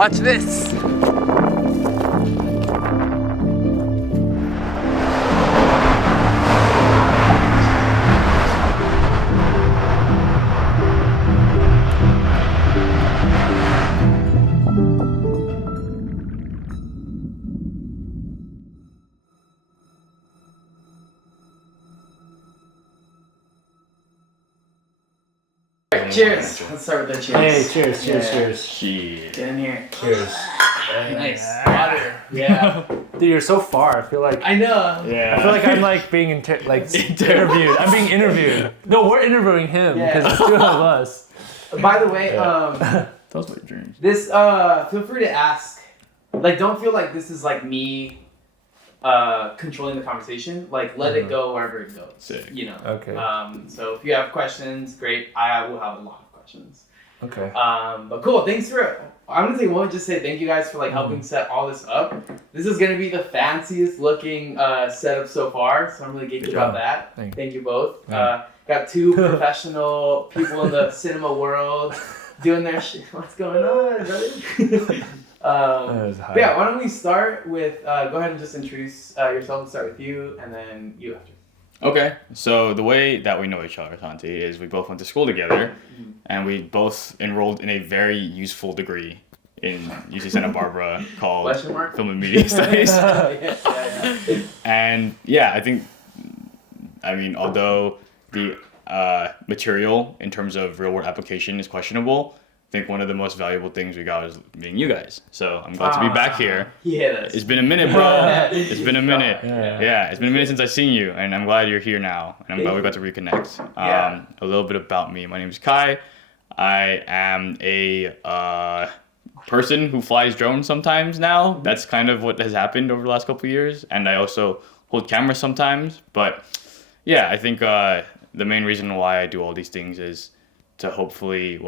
Watch this. Cheers. Let's start with the cheers. Hey, cheers. Shit. Get in here. Cheers. Nice. Water. Yeah. Dude, you're so far. I feel like I know. Yeah. I feel like I'm like being interviewed. I'm being interviewed. No, we're interviewing him because it's two of us. By the way, Those were dreams. this feel free to ask. Like, don't feel like this is like me controlling the conversation. Like, let it go wherever it goes. Sick. You know. Okay. So if you have questions, great. I will have a lot of questions. Okay. But cool. Thanks for. I'm gonna take a moment to just say thank you guys for like helping set all this up. This is gonna be the fanciest looking setup so far, so I'm really geeked about that. Thank you both. Got two professional people in the cinema world doing their shit. What's going on, brother? But yeah, why don't we start with go ahead and just introduce yourself. We'll start with you, and then you after. Okay, so the way that we know each other, Santi, is we both went to school together, and we both enrolled in a very useful degree in UC Santa Barbara called Film and Media Studies. And yeah, I mean, although the material in terms of real world application is questionable, I think one of the most valuable things we got was meeting you guys. So I'm glad to be back here. It's been a minute, bro. It's been a minute. Yeah, it's been a minute since I've seen you, and I'm glad you're here now, and I'm glad we got to reconnect. A little bit about me. My name is Kai. I am a person who flies drones sometimes now. That's kind of what has happened over the last couple of years, and I also hold cameras sometimes. But yeah, I think the main reason why I do all these things is to hopefully,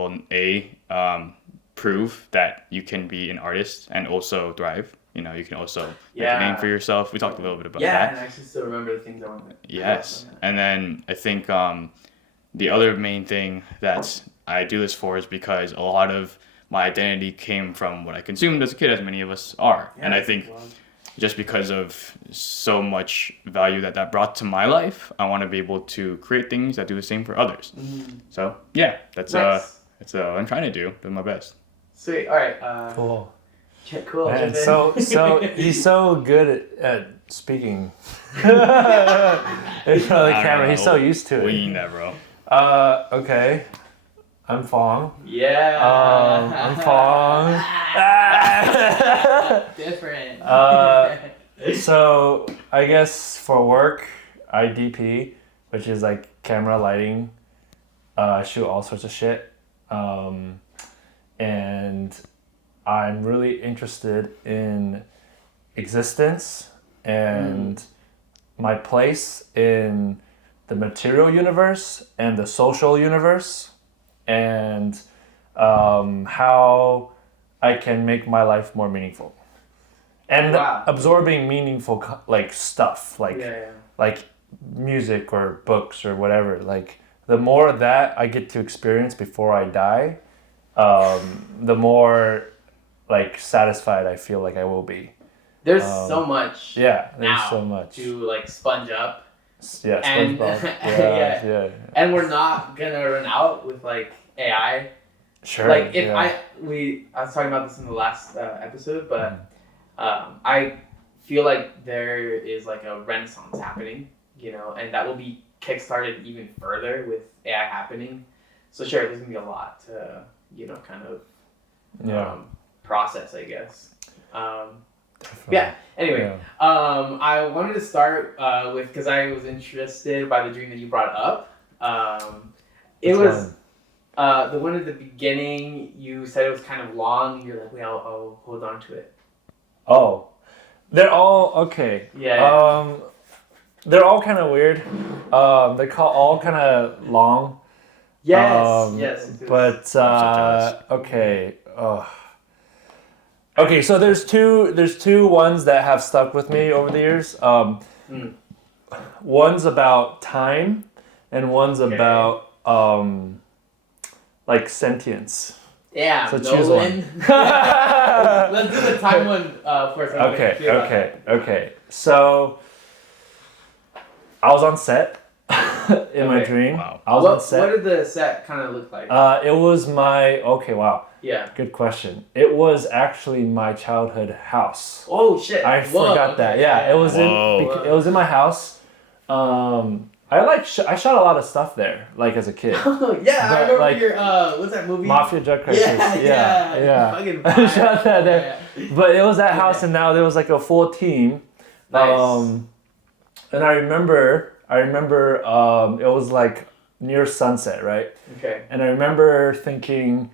prove that you can be an artist and also thrive. You know, you can also make a name for yourself. We talked a little bit about that. Yeah, and I actually still remember the things I wanted. Yes, and then I think the other main thing that I do this for is because a lot of my identity came from what I consumed as a kid, as many of us are. Yeah, and I think just because of so much value that brought to my life, I want to be able to create things that do the same for others. So yeah, that's what I'm trying to do. Do my best. Sweet. All right. Cool. Cool. Man, so he's so good at speaking in front of the camera. He's so used to it. Winging that, bro. Okay. I'm Fong. Yeah. I'm Fong. Different. So I guess for work, I DP, which is like camera, lighting, shoot all sorts of shit. And I'm really interested in existence and my place in the material universe and the social universe, and how I can make my life more meaningful. And absorbing meaningful like stuff, like music or books or whatever. Like the more that I get to experience before I die, the more like satisfied I feel like I will be. There's so much. Yeah, there's so much to like sponge up. Yeah, and yeah. And we're not gonna run out with like AI. Sure. Like if I was talking about this in the last episode, but I feel like there is like a renaissance happening, you know, and that will be kickstarted even further with AI happening. So sure, there's gonna be a lot to kind of process, I guess. Yeah. Anyway, I wanted to start with, because I was interested by the dream that you brought up. It was the one at the beginning. You said it was kind of long. And you're like, wait, I'll hold on to it. Oh, they're all okay. Yeah. They're all kind of weird. They're all kind of long. Yes. Yes. But okay. Okay, so there's two ones that have stuck with me over the years. One's about time, and one's about like sentience. Yeah, So Nolan. choose one. Let's do the time one first. Okay. So I was on set in my dream. Wow. I was on set. What did the set kind of look like? It was my wow. Yeah. Good question. It was actually my childhood house. Oh shit! I forgot that. Yeah, it was in my house. I shot a lot of stuff there, like as a kid. Yeah, I remember like, your what's that movie? Mafia Drug Crisis. Yeah. Fucking I shot that there. Yeah. But it was that house, and now there was like a full team. Nice. And I remember it was like near sunset, right? Okay. And I remember thinking,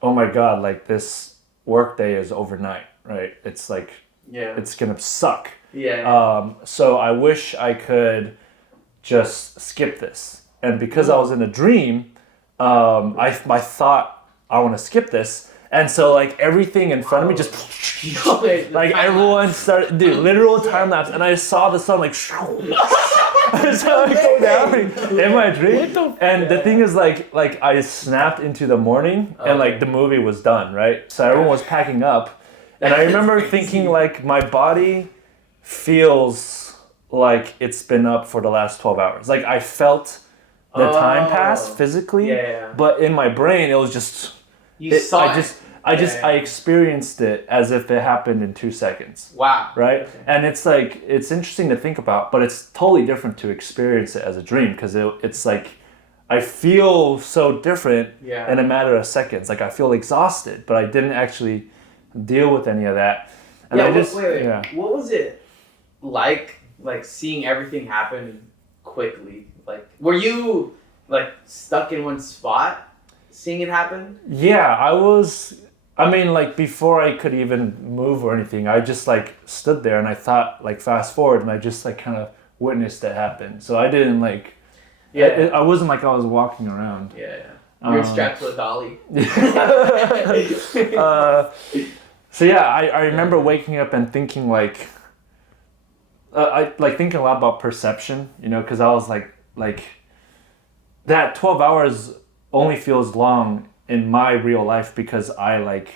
oh my God, like this work day is overnight, right? It's like, it's gonna suck. Yeah. So I wish I could just skip this. And because I was in a dream, I thought I want to skip this. And so like everything in front of me just like everyone started, dude, literal time lapse. And I saw the sun like I saw it go down in my dream. And the thing is like I snapped into the morning and like the movie was done, right? So everyone was packing up. And I remember thinking like my body feels like it's been up for the last 12 hours. Like I felt the time pass physically, but in my brain it was just I experienced it as if it happened in 2 seconds. Wow. Right? Okay. And it's like, it's interesting to think about, but it's totally different to experience it as a dream because it's like, I feel so different in a matter of seconds. Like I feel exhausted, but I didn't actually deal with any of that. And wait. What was it like seeing everything happen quickly? Like, were you like stuck in one spot seeing it happen? Yeah, I was. I mean, like before I could even move or anything, I just like stood there and I thought like fast forward and I just like kind of witnessed it happen. So I didn't like. I wasn't like I was walking around. Yeah. You're strapped to a dolly. So yeah, I remember waking up and thinking like. I like thinking a lot about perception, you know, because I was like that 12 hours only feels long in my real life because I like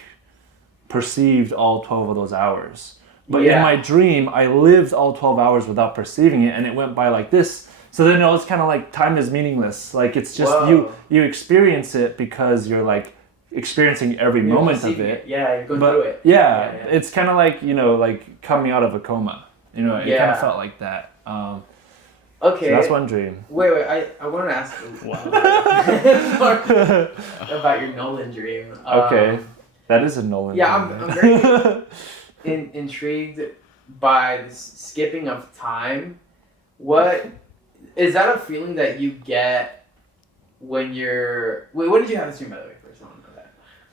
perceived all 12 of those hours. But in my dream, I lived all 12 hours without perceiving it and it went by like this. So then it was kind of like time is meaningless. Like it's just you experience it because you're like experiencing every moment of it. Yeah, you're going through it. Yeah, it's kind of like, you know, like coming out of a coma. You know, it kind of felt like that. Okay. So that's one dream. Wait, I want to ask you about your Nolan dream. Okay. That is a Nolan dream. I'm very intrigued by this skipping of time. What is that a feeling that you get when you're... Wait, when did you have this dream, by the way?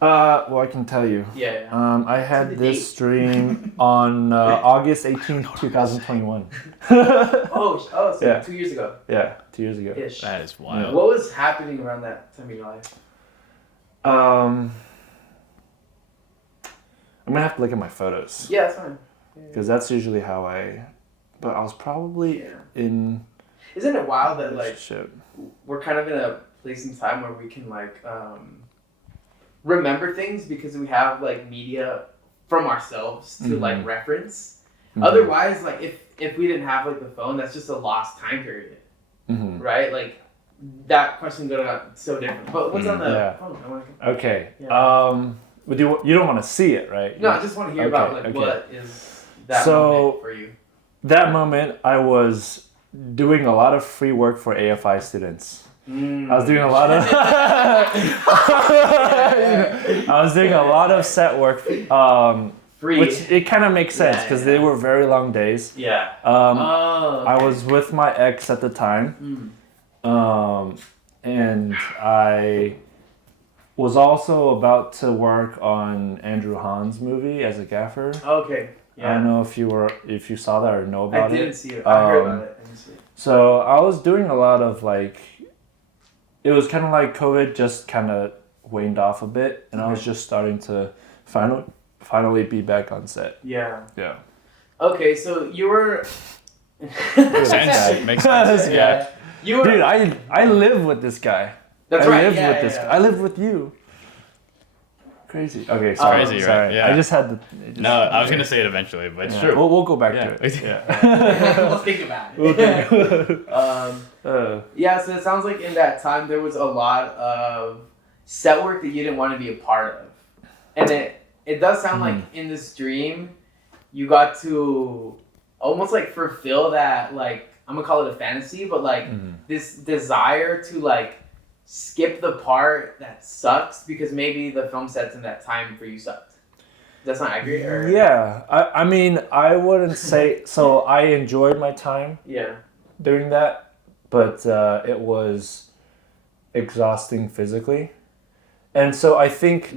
Well, I can tell you. I had this dream on August 18th, 2021. So 2 years ago. Yeah, 2 years ago. Ish. That is wild. What was happening around that time in your life? I'm gonna have to look at my photos. Yeah, that's fine. Because that's usually how but I was probably in... Isn't it wild that like we're kind of in a place in time where we can like... remember things because we have like media from ourselves to like reference. Otherwise, like if we didn't have like the phone, that's just a lost time period, right? Like that question could have got so different. But what's on the phone? Okay. But you don't want to see it, right? No, I just want to hear about like what is that moment for you. That moment, I was doing a lot of free work for AFI students. I was doing a lot of set work, free, which it kind of makes sense because they were very long days. I was with my ex at the time, and I was also about to work on Andrew Hahn's movie as a gaffer. Okay. Yeah. I don't know if you saw that or know about it. I didn't see it. I heard about it. I didn't see it. So I was doing a lot of like. It was kind of like COVID just kind of waned off a bit, and I was just starting to finally be back on set. Yeah. Yeah. Okay, so you were... Makes sense. Makes sense. Yeah. You were... Dude, I live with this guy. That's I right. lived with this guy. I lived with you. Crazy. Okay, It's sorry. crazy, sorry. right? Yeah. I just had to. No, I was gonna say it eventually, but it's true. We'll go back Yeah. to it. Yeah. Let's think about it. Yeah, so it sounds like in that time there was a lot of set work that you didn't want to be a part of. And it does sound like in this dream, you got to almost like fulfill that, like, I'm gonna call it a fantasy, but like this desire to like skip the part that sucks because maybe the film sets in that time for you sucked. That's not accurate? Or? Yeah. I mean, I wouldn't say... So I enjoyed my time during that, but it was exhausting physically. And so I think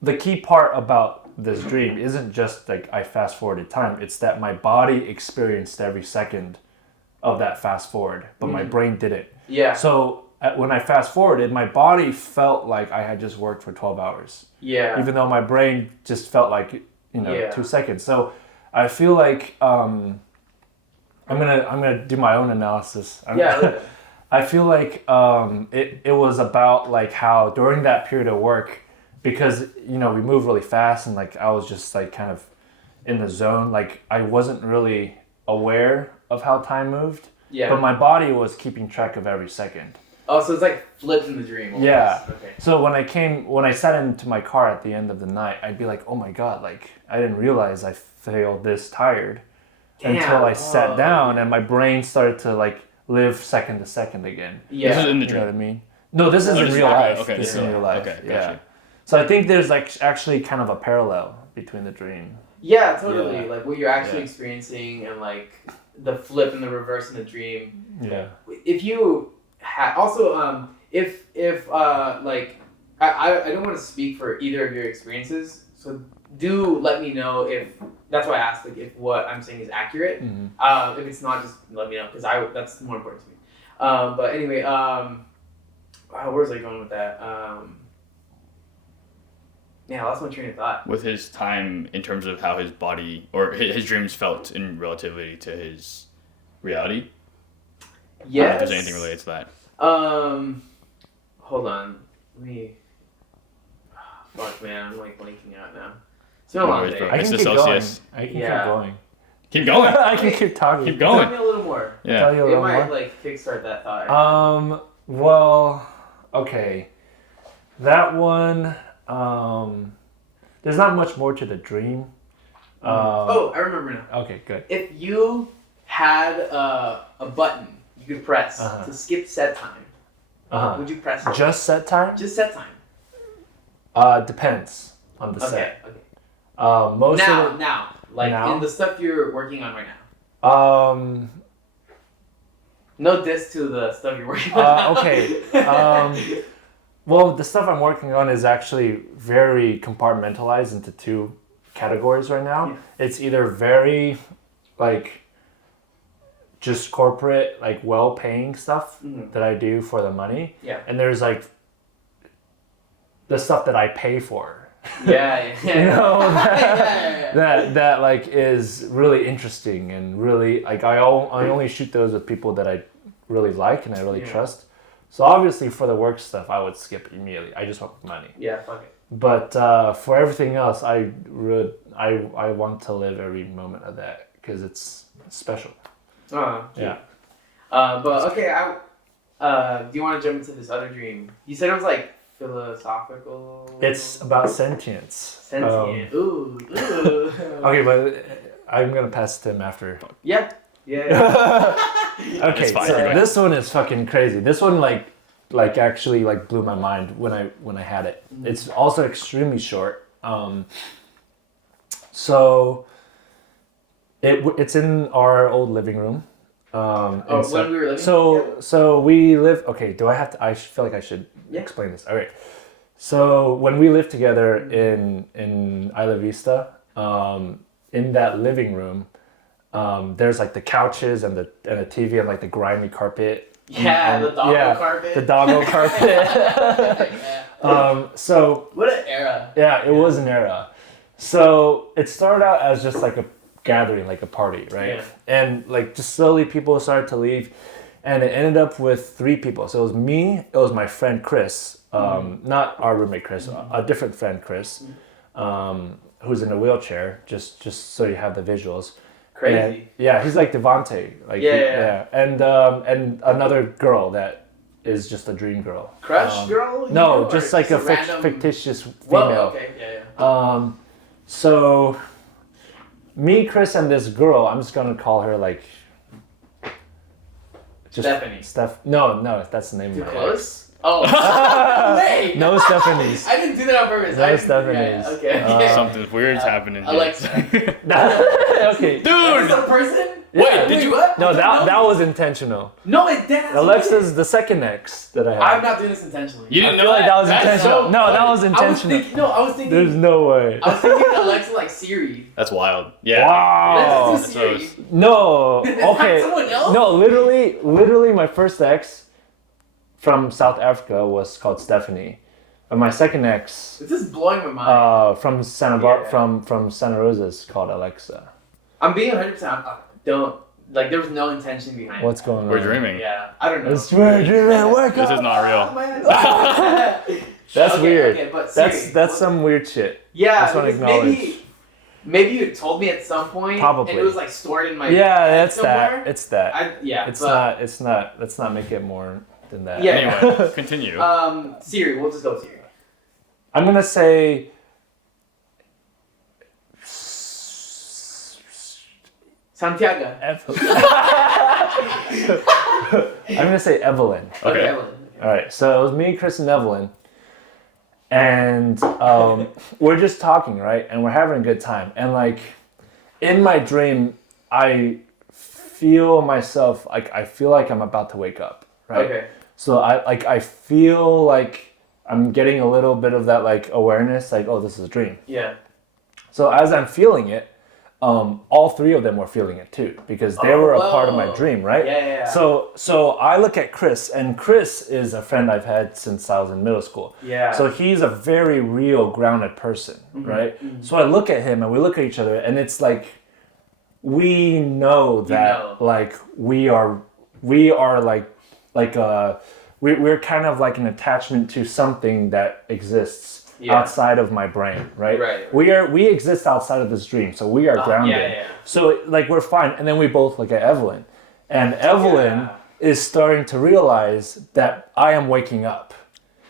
the key part about this dream isn't just like I fast forwarded time. It's that my body experienced every second of that fast forward, but my brain didn't. Yeah. So when I fast forwarded, my body felt like I had just worked for 12 hours. Yeah. Even though my brain just felt like, 2 seconds. So I feel like I'm gonna do my own analysis. I feel like it was about like how during that period of work, because we moved really fast and like I was just like kind of in the zone. Like I wasn't really aware of how time moved. Yeah. But my body was keeping track of every second. Oh, so it's like flipped in the dream. Almost. Yeah. Okay. So when I sat into my car at the end of the night, I'd be like, oh my God, like I didn't realize I felt this tired until I sat down and my brain started to like live second to second again. Yeah. This is in the dream. You know what I mean? No, this is in real life. Okay. This is in real life. Okay. Yeah. Gotcha. So I think there's like actually kind of a parallel between the dream. Yeah, totally. Yeah. Like what you're actually experiencing and like the flip and the reverse in the dream. Yeah. If you also if like I don't want to speak for either of your experiences, so do let me know if that's why I asked like if what I'm saying is accurate. If it's not, just let me know because that's more important to me. But anyway, where's I going with that? Yeah, I lost my train of thought. With his time in terms of how his body or his dreams felt in relativity to his reality. Yes. I don't know if there's anything related to that. Hold on. Let me. Fuck, man, I'm like blanking out now. It's been a long day. I can keep going. I can keep going. Keep going. I can keep talking. Keep going. Tell me a little more. Yeah. Tell you a little more. It might like kickstart that thought. Well, okay. That one. There's not much more to the dream. I remember now. Okay, good. If you had a button you could press to skip set time, would you press it? Just set time? Just set time. Depends on the set. Okay. Most now, of it, now, like in the stuff you're working on right now. No diss to the stuff you're working on now. Okay. Well, the stuff I'm working on is actually very compartmentalized into two categories right now. Yeah. It's either very, like, just corporate, like, well-paying stuff that I do for the money. Yeah. And there's, like, the stuff that I pay for. Yeah. You know, that like, is really interesting and really, like, I only shoot those with people that I really like and I really trust. So obviously for the work stuff, I would skip immediately. I just want money. Yeah, fuck it. But for everything else, I want to live every moment of that because it's special. Yeah. But okay, do you want to jump into this other dream? You said it was like philosophical. It's about sentience. Sentient. Ooh. Okay, but I'm gonna pass it to him after. Yeah. Okay, so this one is fucking crazy. This one like actually like blew my mind when I had it. It's also extremely short. So it's in our old living room. When we were living. So we live. Okay, do I have to? I feel like I should explain this. All right. So when we lived together in Isla Vista, in that living room. There's like the couches and the TV and like the grimy carpet. Yeah, the doggo carpet. The doggo carpet. So what an era. Yeah, it was an era. So it started out as just like a gathering, like a party, right? Yeah. And like just slowly people started to leave, and it ended up with 3 people. So it was me, it was my friend Chris, not our roommate Chris, a different friend Chris, who's in a wheelchair. Just so you have the visuals. Crazy. And, yeah, he's like Devante. Like and another girl that is just a dream girl. Crush girl? No, just like a random... fictitious female. Whoa, okay, yeah. So me, Chris, and this girl, I'm just gonna call her like. Stephanie. No, that's the name Too of my close? ex. Oh, wait! No Stephanie's. I didn't do that on purpose. No Stephanie's. Okay. Something weird's happening here. Alexa. Okay. Dude! Is this a person? Wait, did you... What? No, that was intentional. No, it didn't. Alexa's the second ex that I have. I'm not doing this intentionally. You didn't I feel know like that was intentional. So No, that was intentional. I was thinking... There's no way. I was thinking Alexa like Siri. That's wild. Yeah. Wow. Let's do Siri. So No. Okay. Someone else? No, literally, my first ex from South Africa was called Stephanie, and my second ex This is blowing my mind. from from Santa Rosa is called Alexa. I'm being 100%. Don't like. There was no intention behind What's it. going on? we're dreaming. Yeah, I don't know. It's dreaming. Wake This up. is not real. That's Okay, weird. okay, but Siri, That's some weird shit. Yeah, just wanna because acknowledge. maybe you told me at some point. Probably. And it was like stored in my. Yeah, head that's somewhere. that. It's that. It's not. Let's not make it more than that. Yeah. Anyway, continue. Siri. We'll just go Siri. I'm gonna say. Santiago. I'm gonna say Evelyn. Okay. Evelyn. All right, so it was me, Chris, and Evelyn, and we're just talking, right? And we're having a good time. And like, in my dream, I feel myself like I'm about to wake up, right? Okay. So I feel like I'm getting a little bit of that like awareness, like, oh, this is a dream. Yeah. So as I'm feeling it, all three of them were feeling it too, because they were a part of my dream, right? Yeah. So I look at Chris, and Chris is a friend I've had since I was in middle school. Yeah. So he's a very real, grounded person, right? Mm-hmm. So I look at him, and we look at each other, and it's like we know that like we are like we're kind of like an attachment to something that exists. Yeah. Outside of my brain, right? Right. We exist outside of this dream, so we are grounded. Yeah. So like we're fine, and then we both look at Evelyn, and Evelyn is starting to realize that I am waking up,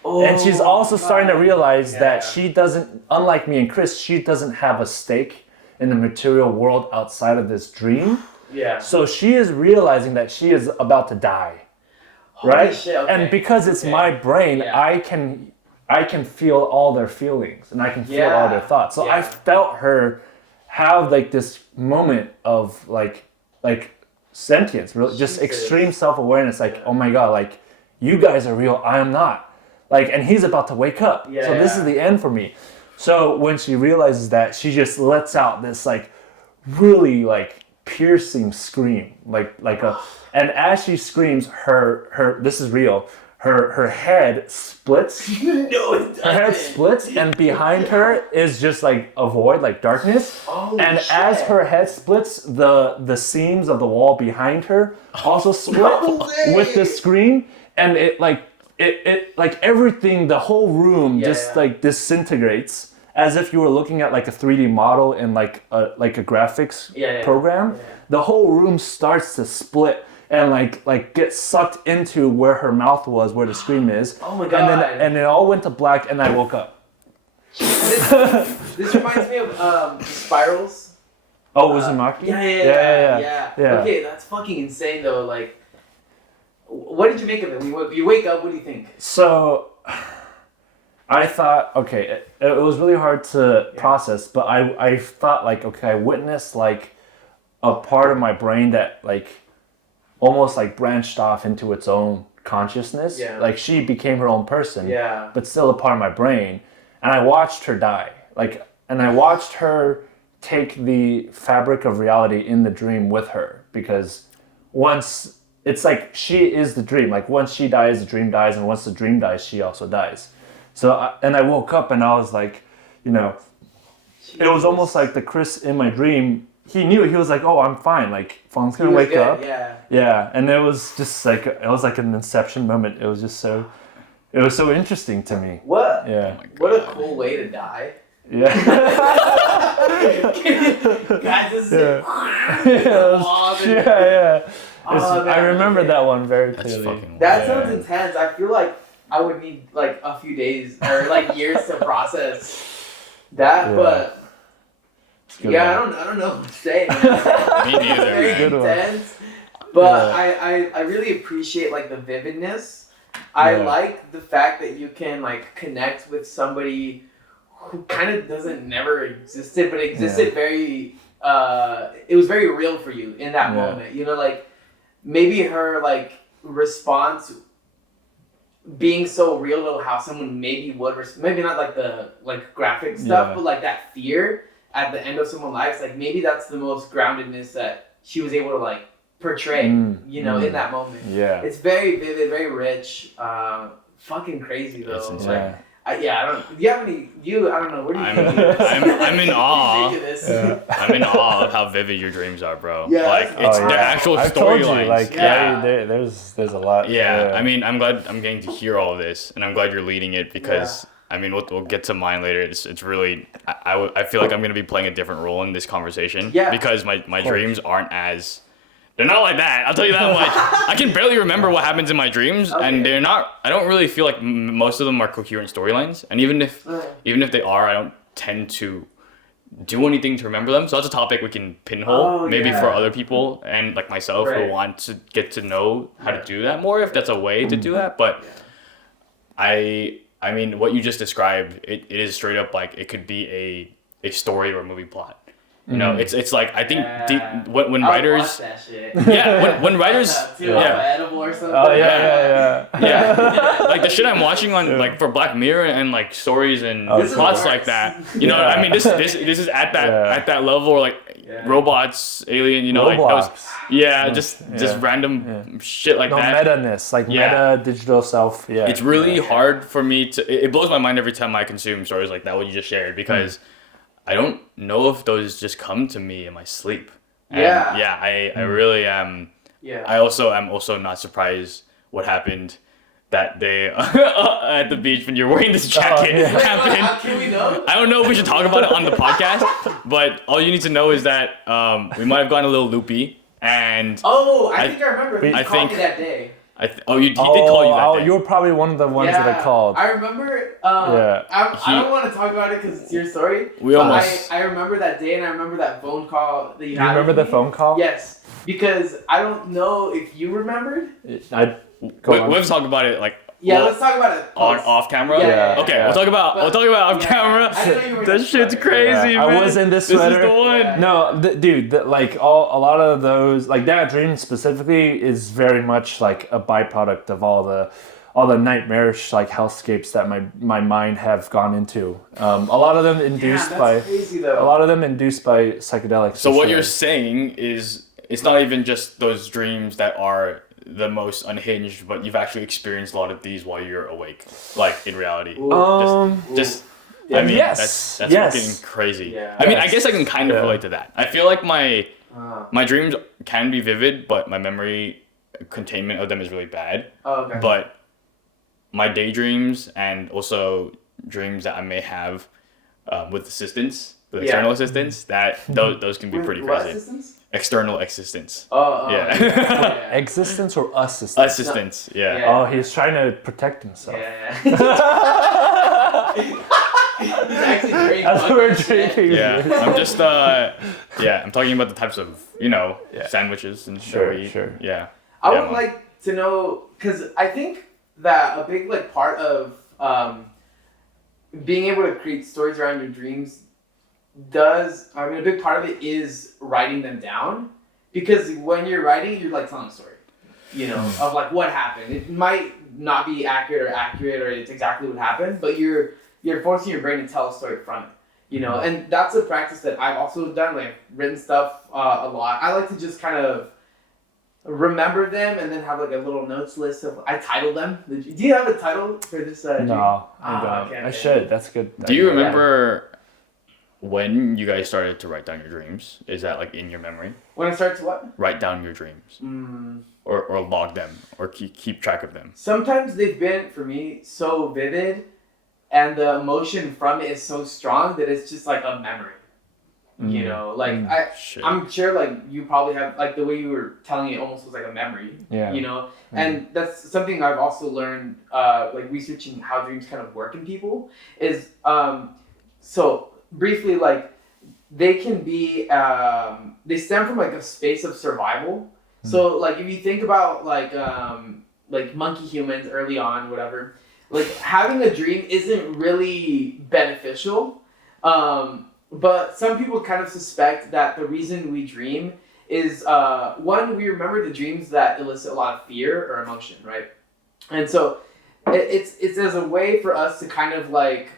and she's also starting to realize that she doesn't, unlike me and Chris, she doesn't have a stake in the material world outside of this dream. Yeah. So she is realizing that she is about to die, right? Holy shit, okay. And because it's my brain, I can feel all their feelings, and I can feel all their thoughts. So I felt her have like this moment of like sentience, really, just extreme self-awareness. Like, oh my God, like you guys are real, I am not. Like, and he's about to wake up. So this is the end for me. So when she realizes that, she just lets out this like really like piercing scream, and as she screams, her this is real. Her head splits. No, it doesn't. Her head splits, and behind her is just like a void, like darkness. And as her head splits, the seams of the wall behind her also split with the scream, and it like everything, the whole room just like disintegrates, as if you were looking at like a 3D model in like a graphics program. Yeah. The whole room starts to split. And like get sucked into where her mouth was, where the scream is. Oh my God! And it all went to black, and I woke up. This reminds me of Spirals. Oh, Uzumaki? Yeah. Okay, that's fucking insane though. Like, what did you make of it? When you wake up, what do you think? So, I thought, okay, it was really hard to process, but I thought like, okay, I witnessed like a part of my brain that like almost like branched off into its own consciousness. Yeah. Like she became her own person, but still a part of my brain. And I watched her die. And I watched her take the fabric of reality in the dream with her, because once it's like she is the dream. Like once she dies, the dream dies, and once the dream dies, she also dies. So I woke up and I was like, it was almost like the Chris in my dream. He knew it. He was like, "Oh, I'm fine. Like, Fong's gonna wake up." Yeah. And it was just like an inception moment. It was just so It was so interesting to me. What? Yeah. What a cool way to die. Yeah. Guys, this is yeah. I remember that one very clearly. That sounds intense. I feel like I would need like a few days or like years to process that, but I don't know what to say. Me neither. Very intense. But I really appreciate like the vividness. I like the fact that you can like connect with somebody who kind of never existed, but existed very. It was very real for you in that moment. You know, like maybe her like response being so real to how someone maybe would maybe not like the like graphic stuff, but like that fear at the end of someone's life. Like maybe that's the most groundedness that she was able to like portray, you know, in that moment. Yeah. It's very vivid, very rich. Fucking crazy though. It's insane. I don't. Do you have any? I don't know. What do you think? I'm in awe. I'm in awe of how vivid your dreams are, bro. Yeah. Like it's the actual storylines. Like there's a lot. Yeah. I mean, I'm glad I'm getting to hear all of this, and I'm glad you're leading it because. I mean, we'll get to mine later. It's really I feel like I'm gonna be playing a different role in this conversation. Yeah. Because my dreams aren't as. They're not like that. I'll tell you that much. I can barely remember what happens in my dreams, and they're not. I don't really feel like most of them are coherent storylines. And even if they are, I don't tend to do anything to remember them. So that's a topic we can pinhole maybe for other people and like myself who want to get to know how to do that more. If that's a way to do that, but I mean, what you just described, it is straight up like it could be a story or a movie plot. You know, it's like I think when writers, watch that shit. When writers, edible or something. Oh yeah. Like the shit I'm watching on like for Black Mirror and like stories and plots like that. You know, I mean, this is at that level, or like robots, alien. You know, Roblox. like those, just random shit like that. Meta-ness, like meta digital self. Yeah, it's really hard for me to. It blows my mind every time I consume stories like that. What you just shared, because. I don't know if those just come to me in my sleep. And I really am. Yeah. I also am not surprised what happened that day at the beach when you're wearing this jacket. Happened. Can we know? I don't know if we should talk about it on the podcast, but all you need to know is that we might have gotten a little loopy. And I think I remember. You called me that day. He did call you that day. You were probably one of the ones that I called. I remember. I don't want to talk about it because it's your story. I remember that day, and I remember that phone call that you had. You remember the phone call? Yes, because I don't know if you remembered. We've talked about it like. Yeah, let's talk about it. Off camera? Yeah. Okay, we'll talk about off camera. That shit's crazy, man. I was in this sweater. This is the one. Yeah. No, dude, like a lot of those, like that dream specifically is very much like a byproduct of all the nightmarish like hellscapes that my mind have gone into. A lot of them induced by psychedelics. So what you're saying is it's not even just those dreams that are the most unhinged, but you've actually experienced a lot of these while you're awake, like in reality. I mean, that's fucking crazy. Yeah. I mean, I guess I can kind of relate to that. I feel like my dreams can be vivid, but my memory containment of them is really bad. Oh, okay. But my daydreams and also dreams that I may have with external assistance, that those can be pretty crazy. Assistance? External existence. Yeah. Existence or assistance? Assistance, yeah. Oh, he's trying to protect himself. He's actually drinking. That's what we're drinking. Yeah, I'm just, I'm talking about the types of, sandwiches and sure. Yeah. I would like to know, because I think that a big part of being able to create stories around your dreams a big part of it is writing them down, because when you're writing, you're telling a story, of what happened. It might not be accurate or it's exactly what happened, but you're forcing your brain to tell a story from it, and that's a practice that I've also done, written stuff a lot. I like to just kind of remember them and then have a little notes list of, I title them. Do you have a title for this? No, I don't. Okay. I should. That's good. Do you remember when you guys started to write down your dreams? Is that in your memory? When I started to what? Write down your dreams. or log them or keep track of them? Sometimes they've been, for me, so vivid, and the emotion from it is so strong that it's just like a memory. You know, like I'm sure like you probably have, like the way you were telling it almost was like a memory. Yeah. You know, and that's something I've also learned, like researching how dreams kind of work in people is, so briefly, like they can be, they stem from like a space of survival. So like if you think about like monkey humans early on, whatever, like having a dream isn't really beneficial. But some people kind of suspect that the reason we dream is, one, we remember the dreams that elicit a lot of fear or emotion, right? And so it's as a way for us to kind of like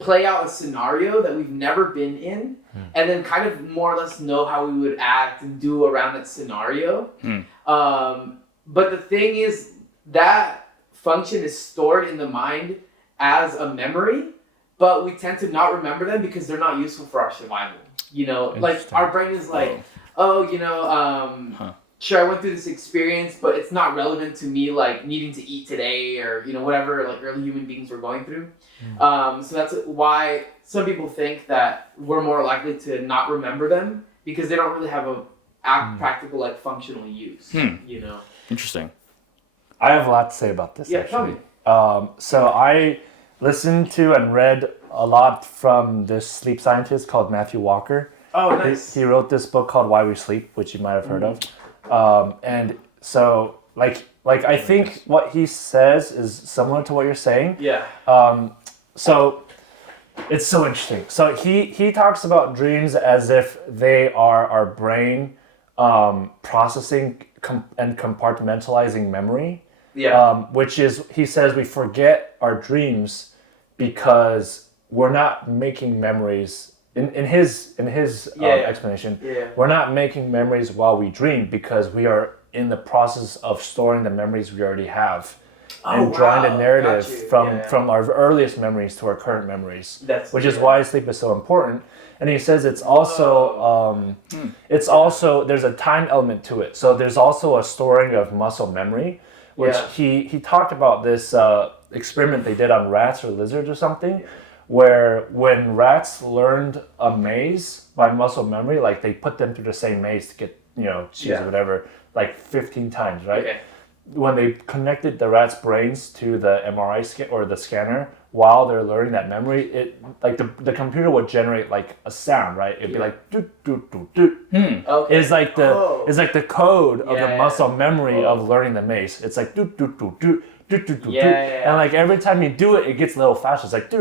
play out a scenario that we've never been in, and then kind of more or less know how we would act and do around that scenario. But the thing is, that function is stored in the mind as a memory, but we tend to not remember them because they're not useful for our survival. You know, like our brain is like, sure, I went through this experience, but it's not relevant to me, like needing to eat today or, you know, whatever like early human beings were going through. So that's why some people think that we're more likely to not remember them because they don't really have a practical, like functional use, you know? Interesting. I have a lot to say about this, actually. Tell me. So I listened to and read a lot from this sleep scientist called Matthew Walker. Oh, nice. He wrote this book called Why We Sleep, which you might have heard of. And so, like I think what he says is similar to what you're saying. Yeah. So it's so interesting. So he talks about dreams as if they are our brain processing and compartmentalizing memory. Yeah. Which is, he says, we forget our dreams because we're not making memories. In his explanation, we're not making memories while we dream because we are in the process of storing the memories we already have and drawing the narrative from our earliest memories to our current memories, which is why sleep is so important. And he says it's also there's a time element to it. So there's also a storing of muscle memory, which he talked about this experiment they did on rats or lizards or something, where when rats learned a maze by muscle memory, like they put them through the same maze to get, cheese or whatever, like 15 times, right? Okay. When they connected the rat's brains to the MRI scan or the scanner while they're learning that memory, it like the computer would generate like a sound, right? It'd be like do do do do. Okay. It's like the code of the muscle memory of learning the maze. It's like do do do do. And like every time you do it, it gets a little faster. It's like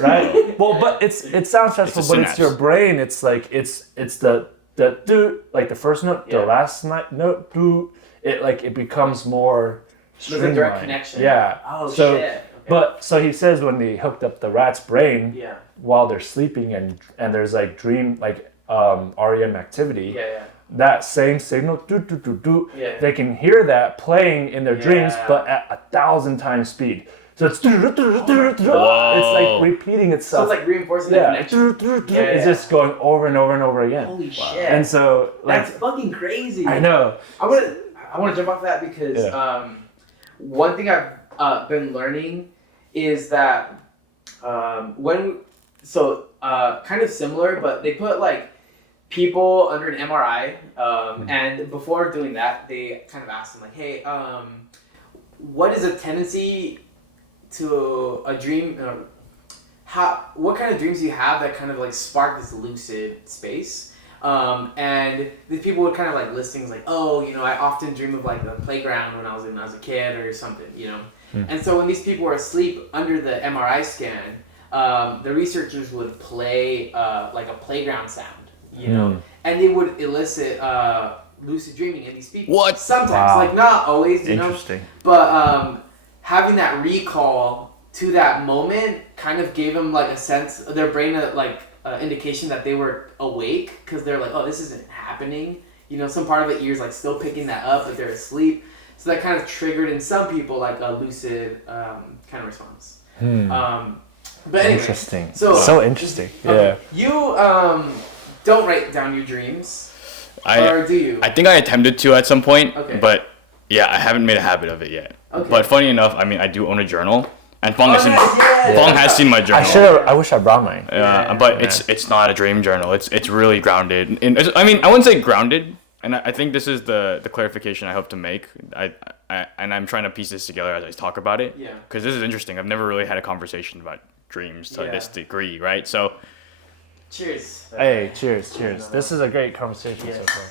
right? Well, but it sounds stressful, but it's your brain. It's like it's the do, like the first note, the last note, do. It becomes more streamlined. There's a direct connection. Yeah. Oh shit. Okay. But so he says when they hooked up the rat's brain while they're sleeping and there's like dream REM activity. That same signal, they can hear that playing in their dreams, but at 1,000 times speed. So it's it's like repeating itself. So it's like reinforcing the connection. It's just going over and over and over again. Holy shit! And so that's fucking crazy. I know. I want to jump off that because one thing I've been learning is that kind of similar, but they put like people under an MRI, and before doing that, they kind of asked them like, "Hey, what is a tendency to a dream? What kind of dreams do you have that kind of like spark this lucid space?" And these people would kind of like list things like, I often dream of like the playground when I was a kid or something, And so when these people were asleep under the MRI scan, the researchers would play like a playground sound. And they would elicit lucid dreaming in these people. What? Sometimes, like not always, Interesting. But having that recall to that moment kind of gave them like a sense, their brain indication that they were awake because they're like, oh, this isn't happening. Some part of the ear's like still picking that up, but they're asleep. So that kind of triggered in some people like a lucid kind of response. But anyway, interesting. So interesting. Yeah. You don't write down your dreams. Or do you? I think I attempted to at some point, Okay. but yeah, I haven't made a habit of it yet. Okay. But funny enough, I mean, I do own a journal, and Fong nice, yeah. Fong has seen my journal. I wish I brought mine. But it's not a dream journal. It's really grounded. I mean, I wouldn't say grounded, and I think this is the clarification I hope to make. And I'm trying to piece this together as I talk about it. Yeah. Because this is interesting. I've never really had a conversation about dreams to this degree, right? So. Cheers. Hey, cheers. This is a great conversation so far.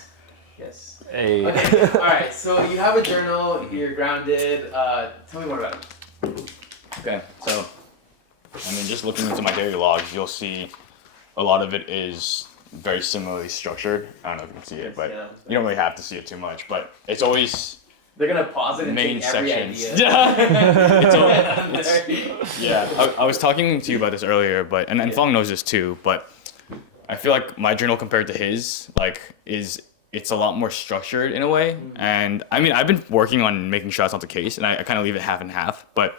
Yes. Hey. Okay. All right. So you have a journal. You're grounded. Tell me more about it. Okay. So, I mean, just looking into my daily logs, you'll see a lot of it is very similarly structured. I don't know if you can see it, but you don't really have to see it too much. But it's always. They're gonna pause it and main take every sections. idea. I was talking to you about this earlier, but and Fong knows this too, but I feel like my journal compared to his it's a lot more structured in a way. And I mean, I've been working on making sure that's not the case, and I kind of leave it half and half. But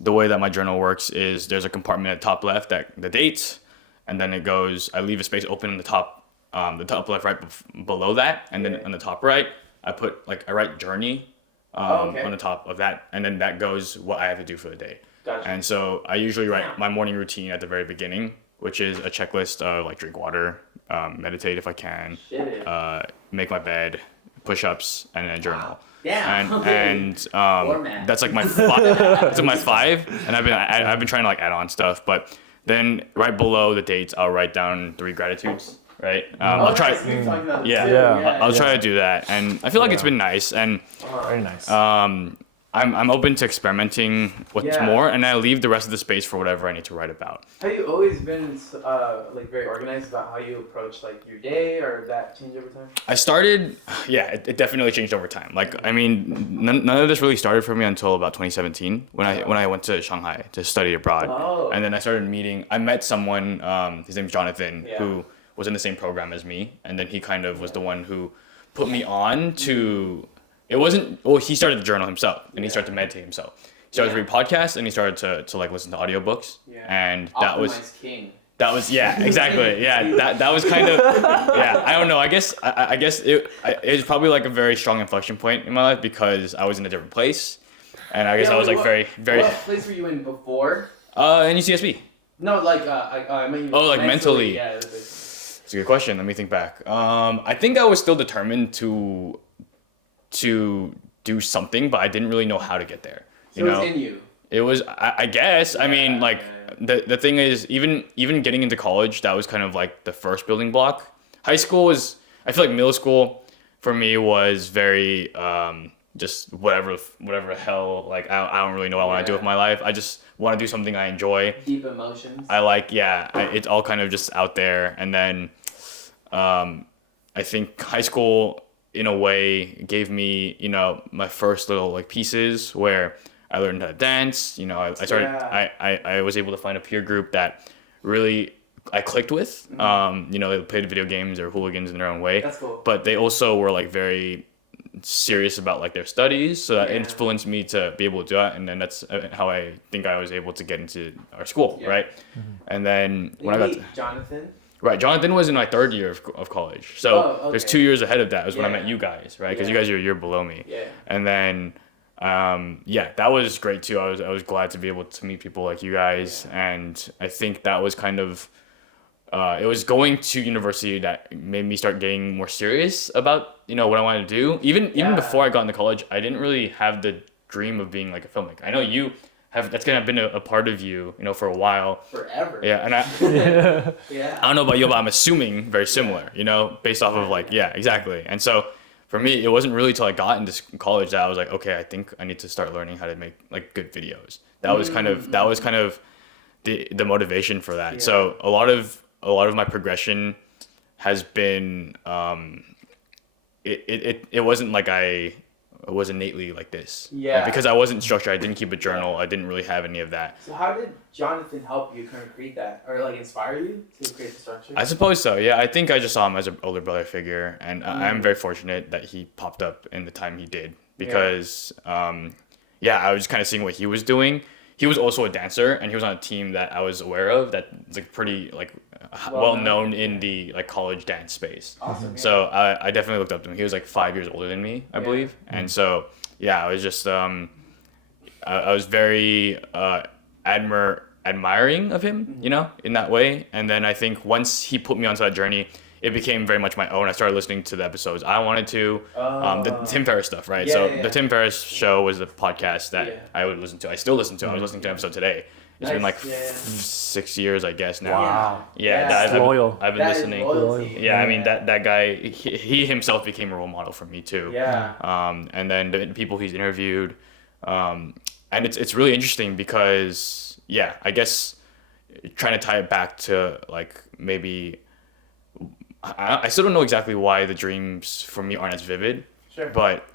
the way that my journal works is there's a compartment at the top left that the dates, and then it goes. I leave a space open in the top left right below that, and then on the top right. I write journey on the top of that, and then that goes what I have to do for the day. Gotcha. And so I usually write my morning routine at the very beginning, which is a checklist of like drink water, meditate if I can, make my bed, push-ups, and then a journal. Yeah. And that's like my five, and I've been trying to like add on stuff, but then right below the dates I'll write down 3 gratitudes. Right. I'll try. I'll try to do that, and I feel like it's been nice, and very nice. I'm open to experimenting what's more, and I leave the rest of the space for whatever I need to write about. Have you always been like very organized about how you approach like your day, or that change over time? I started, it definitely changed over time. Like, I mean, none of this really started for me until about 2017 when I went to Shanghai to study abroad, and then I met someone. His name's Jonathan, who was in the same program as me, and then he kind of was the one who put me on to. He started the journal himself, and he started to meditate himself. He started to read podcasts, and he started to like listen to audiobooks, and that was exactly that was kind of I don't know, I guess it was probably like a very strong inflection point in my life because I was in a different place, and I guess I was like very What place were you in before? In UCSB. No, like I mean. Oh, like mentally. Yeah. It's a good question. Let me think back. I think I was still determined to do something, but I didn't really know how to get there. So it was in you. It was, I guess. I mean, like the thing is, even getting into college, that was kind of like the first building block. High school was, I feel like middle school for me was very just whatever the hell. Like I don't really know what I want to do with my life. I just want to do something I enjoy. Deep emotions. I like it's all kind of just out there, and then. I think high school in a way gave me, my first little like pieces where I learned how to dance. I was able to find a peer group that really I clicked with. They played video games or hooligans in their own way. That's cool. But they also were like very serious about like their studies, so that influenced me to be able to do that, and then that's how I think I was able to get into our school, right? And then when I got to Jonathan. Right, Jonathan was in my 3rd year of college, so there's 2 years ahead of that was when I met you guys, right? Because you guys are a year below me. Yeah. And then, that was great too. I was glad to be able to meet people like you guys, and I think that was kind of, it was going to university that made me start getting more serious about what I wanted to do. Even before I got into college, I didn't really have the dream of being like a filmmaker. I know you. That's kind of been a part of you, for a while. Forever. Yeah, and I don't know about you, but I'm assuming very similar, based off of exactly. And so for me, it wasn't really till I got into college that I was like, okay, I think I need to start learning how to make like good videos. That was kind of the motivation for that. Yeah. So a lot of my progression has been it wasn't like I was innately like this. Yeah. Because I wasn't structured. I didn't keep a journal. I didn't really have any of that. So how did Jonathan help you kind of create that, or like inspire you to create the structure? I suppose so. Yeah, I think I just saw him as an older brother figure, and I'm very fortunate that he popped up in the time he did because, I was kind of seeing what he was doing. He was also a dancer, and he was on a team that I was aware of that's like pretty like well known in the like college dance space. Awesome. So I definitely looked up to him. He was like 5 years older than me, I believe. And so I was just I was very admiring of him, you know, in that way. And then I think once he put me onto that journey, it became very much my own. I started listening to the episodes I wanted to, the Tim Ferriss stuff, right? The Tim Ferriss show was a podcast that I would listen to. I still listen to. I was listening to an episode today. It's been like 6 years, I guess now. Wow. Loyal. I've been listening. Loyalty. I mean that guy. He himself became a role model for me too. And then the people he's interviewed, and it's really interesting because I guess trying to tie it back to like maybe I still don't know exactly why the dreams for me aren't as vivid. Sure. But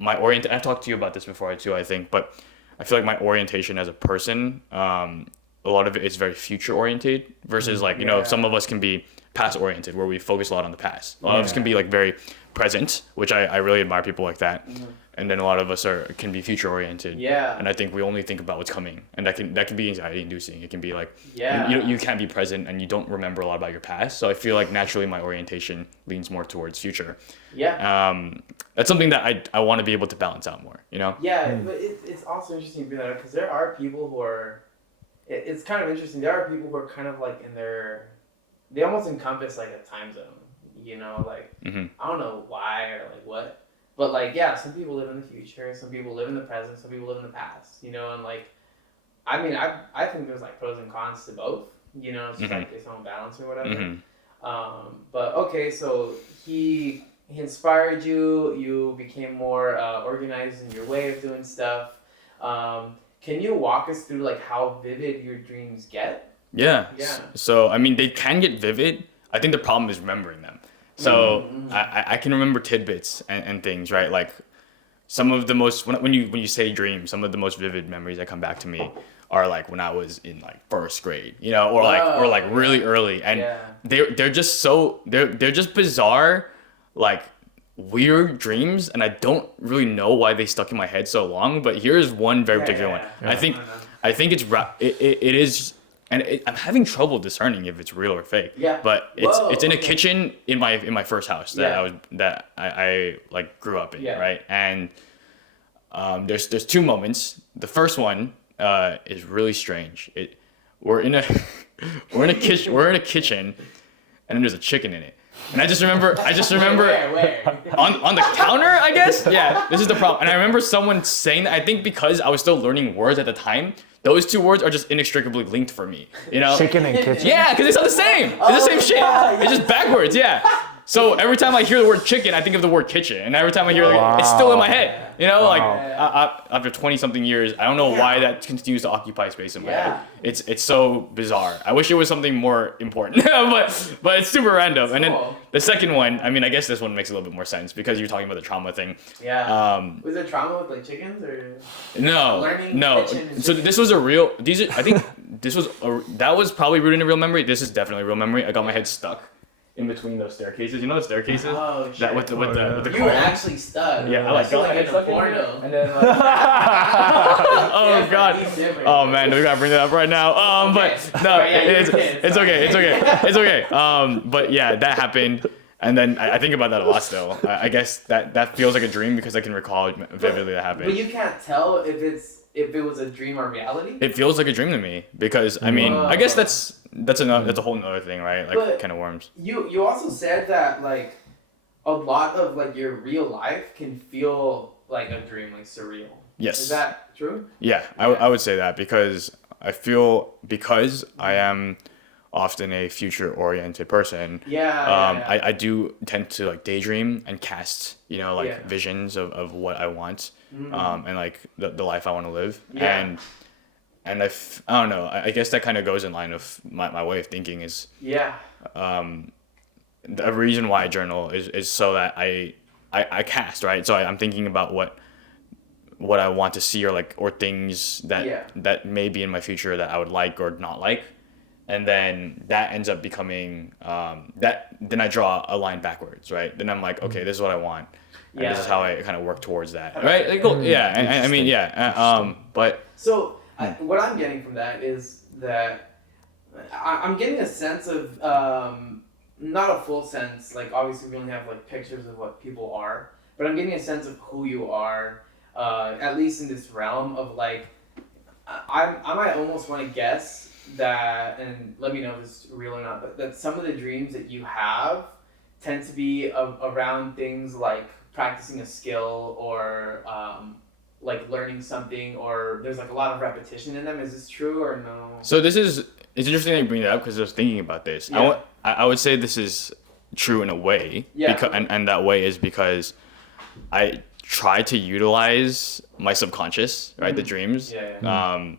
I've talked to you about this before too, I think, but I feel like my orientation as a person, a lot of it is very future oriented versus like, you know, some of us can be past oriented where we focus a lot on the past. A lot of us can be like very present, which I really admire people like that. And then a lot of us can be future oriented. And I think we only think about what's coming, and that can be anxiety inducing. It can be like you can't be present and you don't remember a lot about your past. So I feel like naturally my orientation leans more towards future. That's something that I want to be able to balance out more, you know? But it's also interesting to bring that up because there are people who are, it's kind of interesting. There are people who are kind of like they almost encompass like a time zone, you know, like, I don't know why or like what, but like, some people live in the future, some people live in the present, some people live in the past, you know, and like, I mean, I think there's like pros and cons to both, you know, it's just like its own balance or whatever. But okay, so he inspired you, you became more organized in your way of doing stuff. Can you walk us through like how vivid your dreams get? So I mean, they can get vivid. I think the problem is remembering them. So I can remember tidbits and things, right? Like some of the most when you say dreams, some of the most vivid memories that come back to me are like when I was in like first grade, you know, or like really early, and they're just they're just bizarre, like weird dreams, and I don't really know why they stuck in my head so long. But here's one very particular one. I think it is. And I'm having trouble discerning if it's real or fake. But it's in a kitchen in my first house that I like grew up in, right? And there's two moments. The first one is really strange. We're in a kitchen, and then there's a chicken in it. And I just remember Where? on the counter, I guess. This is the problem. And I remember someone saying that. I think because I was still learning words at the time, those two words are just inextricably linked for me, you know? Chicken and kitchen? Yeah, because it's all the same. It's the same shit. It's just backwards, So every time I hear the word chicken, I think of the word kitchen. And every time I hear it, it's still in my head. You know, like after 20-something years, I don't know why that continues to occupy space in my head. It's so bizarre. I wish it was something more important, but it's super random. That's and then the second one, I mean, I guess this one makes a little bit more sense because you're talking about the trauma thing. Was there trauma with like chickens or? No. So this was a real. I think that was probably rooted in a real memory. This is definitely a real memory. I got my head stuck in between those staircases. You know the staircases? Oh, shit. That with the You were actually stuck. Yeah, I like got my head stuck in there, and then like oh god. Oh man, we gotta bring that up right now. But no, it's okay. But yeah, that happened. And then I think about that a lot still. I guess that feels like a dream because I can recall vividly that happened. But you can't tell if it was a dream or reality? It feels like a dream to me because I mean, I guess that's a whole nother thing, right? Like kind of worms. You also said that like a lot of like your real life can feel like a dream, like surreal. Yes. Is that true? Yeah, I would say that because I feel because I am often a future-oriented person. I do tend to like daydream and cast, you know, like visions of what I want, and like the life I want to live. And I don't know. I guess that kind of goes in line with my way of thinking is. The reason why I journal is so that I cast, right. So I'm thinking about what I want to see or things that may be in my future that I would like or not like. And then that ends up becoming then I draw a line backwards, right? Then I'm like, okay, this is what I want, and this is how I kind of work towards that, right? Like, I mean, but so what I'm getting from that is that I'm getting a sense of not a full sense. Like obviously we only have like pictures of what people are, but I'm getting a sense of who you are. At least in this realm of like, I might almost want to guess that, and let me know if it's real or not. But that some of the dreams that you have tend to be around things like practicing a skill or like learning something, or there's like a lot of repetition in them. Is this true or no? So it's interesting that you bring that up because I was thinking about this. Yeah. I would say this is true in a way. Yeah. And that way is because I try to utilize my subconscious, right? The dreams. Yeah.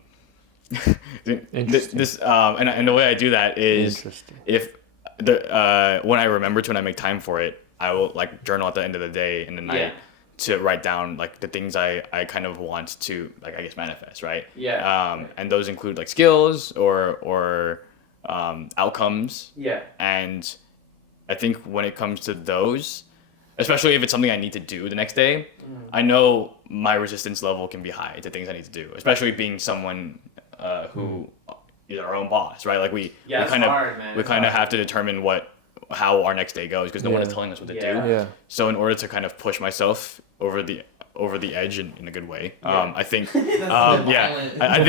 This and the way I do that is if when I remember to and I make time for it, I will like journal at the end of the day and the night to write down like the things I kind of want to like I guess manifest, right? And those include like skills or outcomes. And I think when it comes to those, especially if it's something I need to do the next day, I know my resistance level can be high to things I need to do, especially being someone who is our own boss, right? Like we kind of have to determine how our next day goes because no one is telling us what to do. So in order to kind of push myself over the edge in a good way, I think I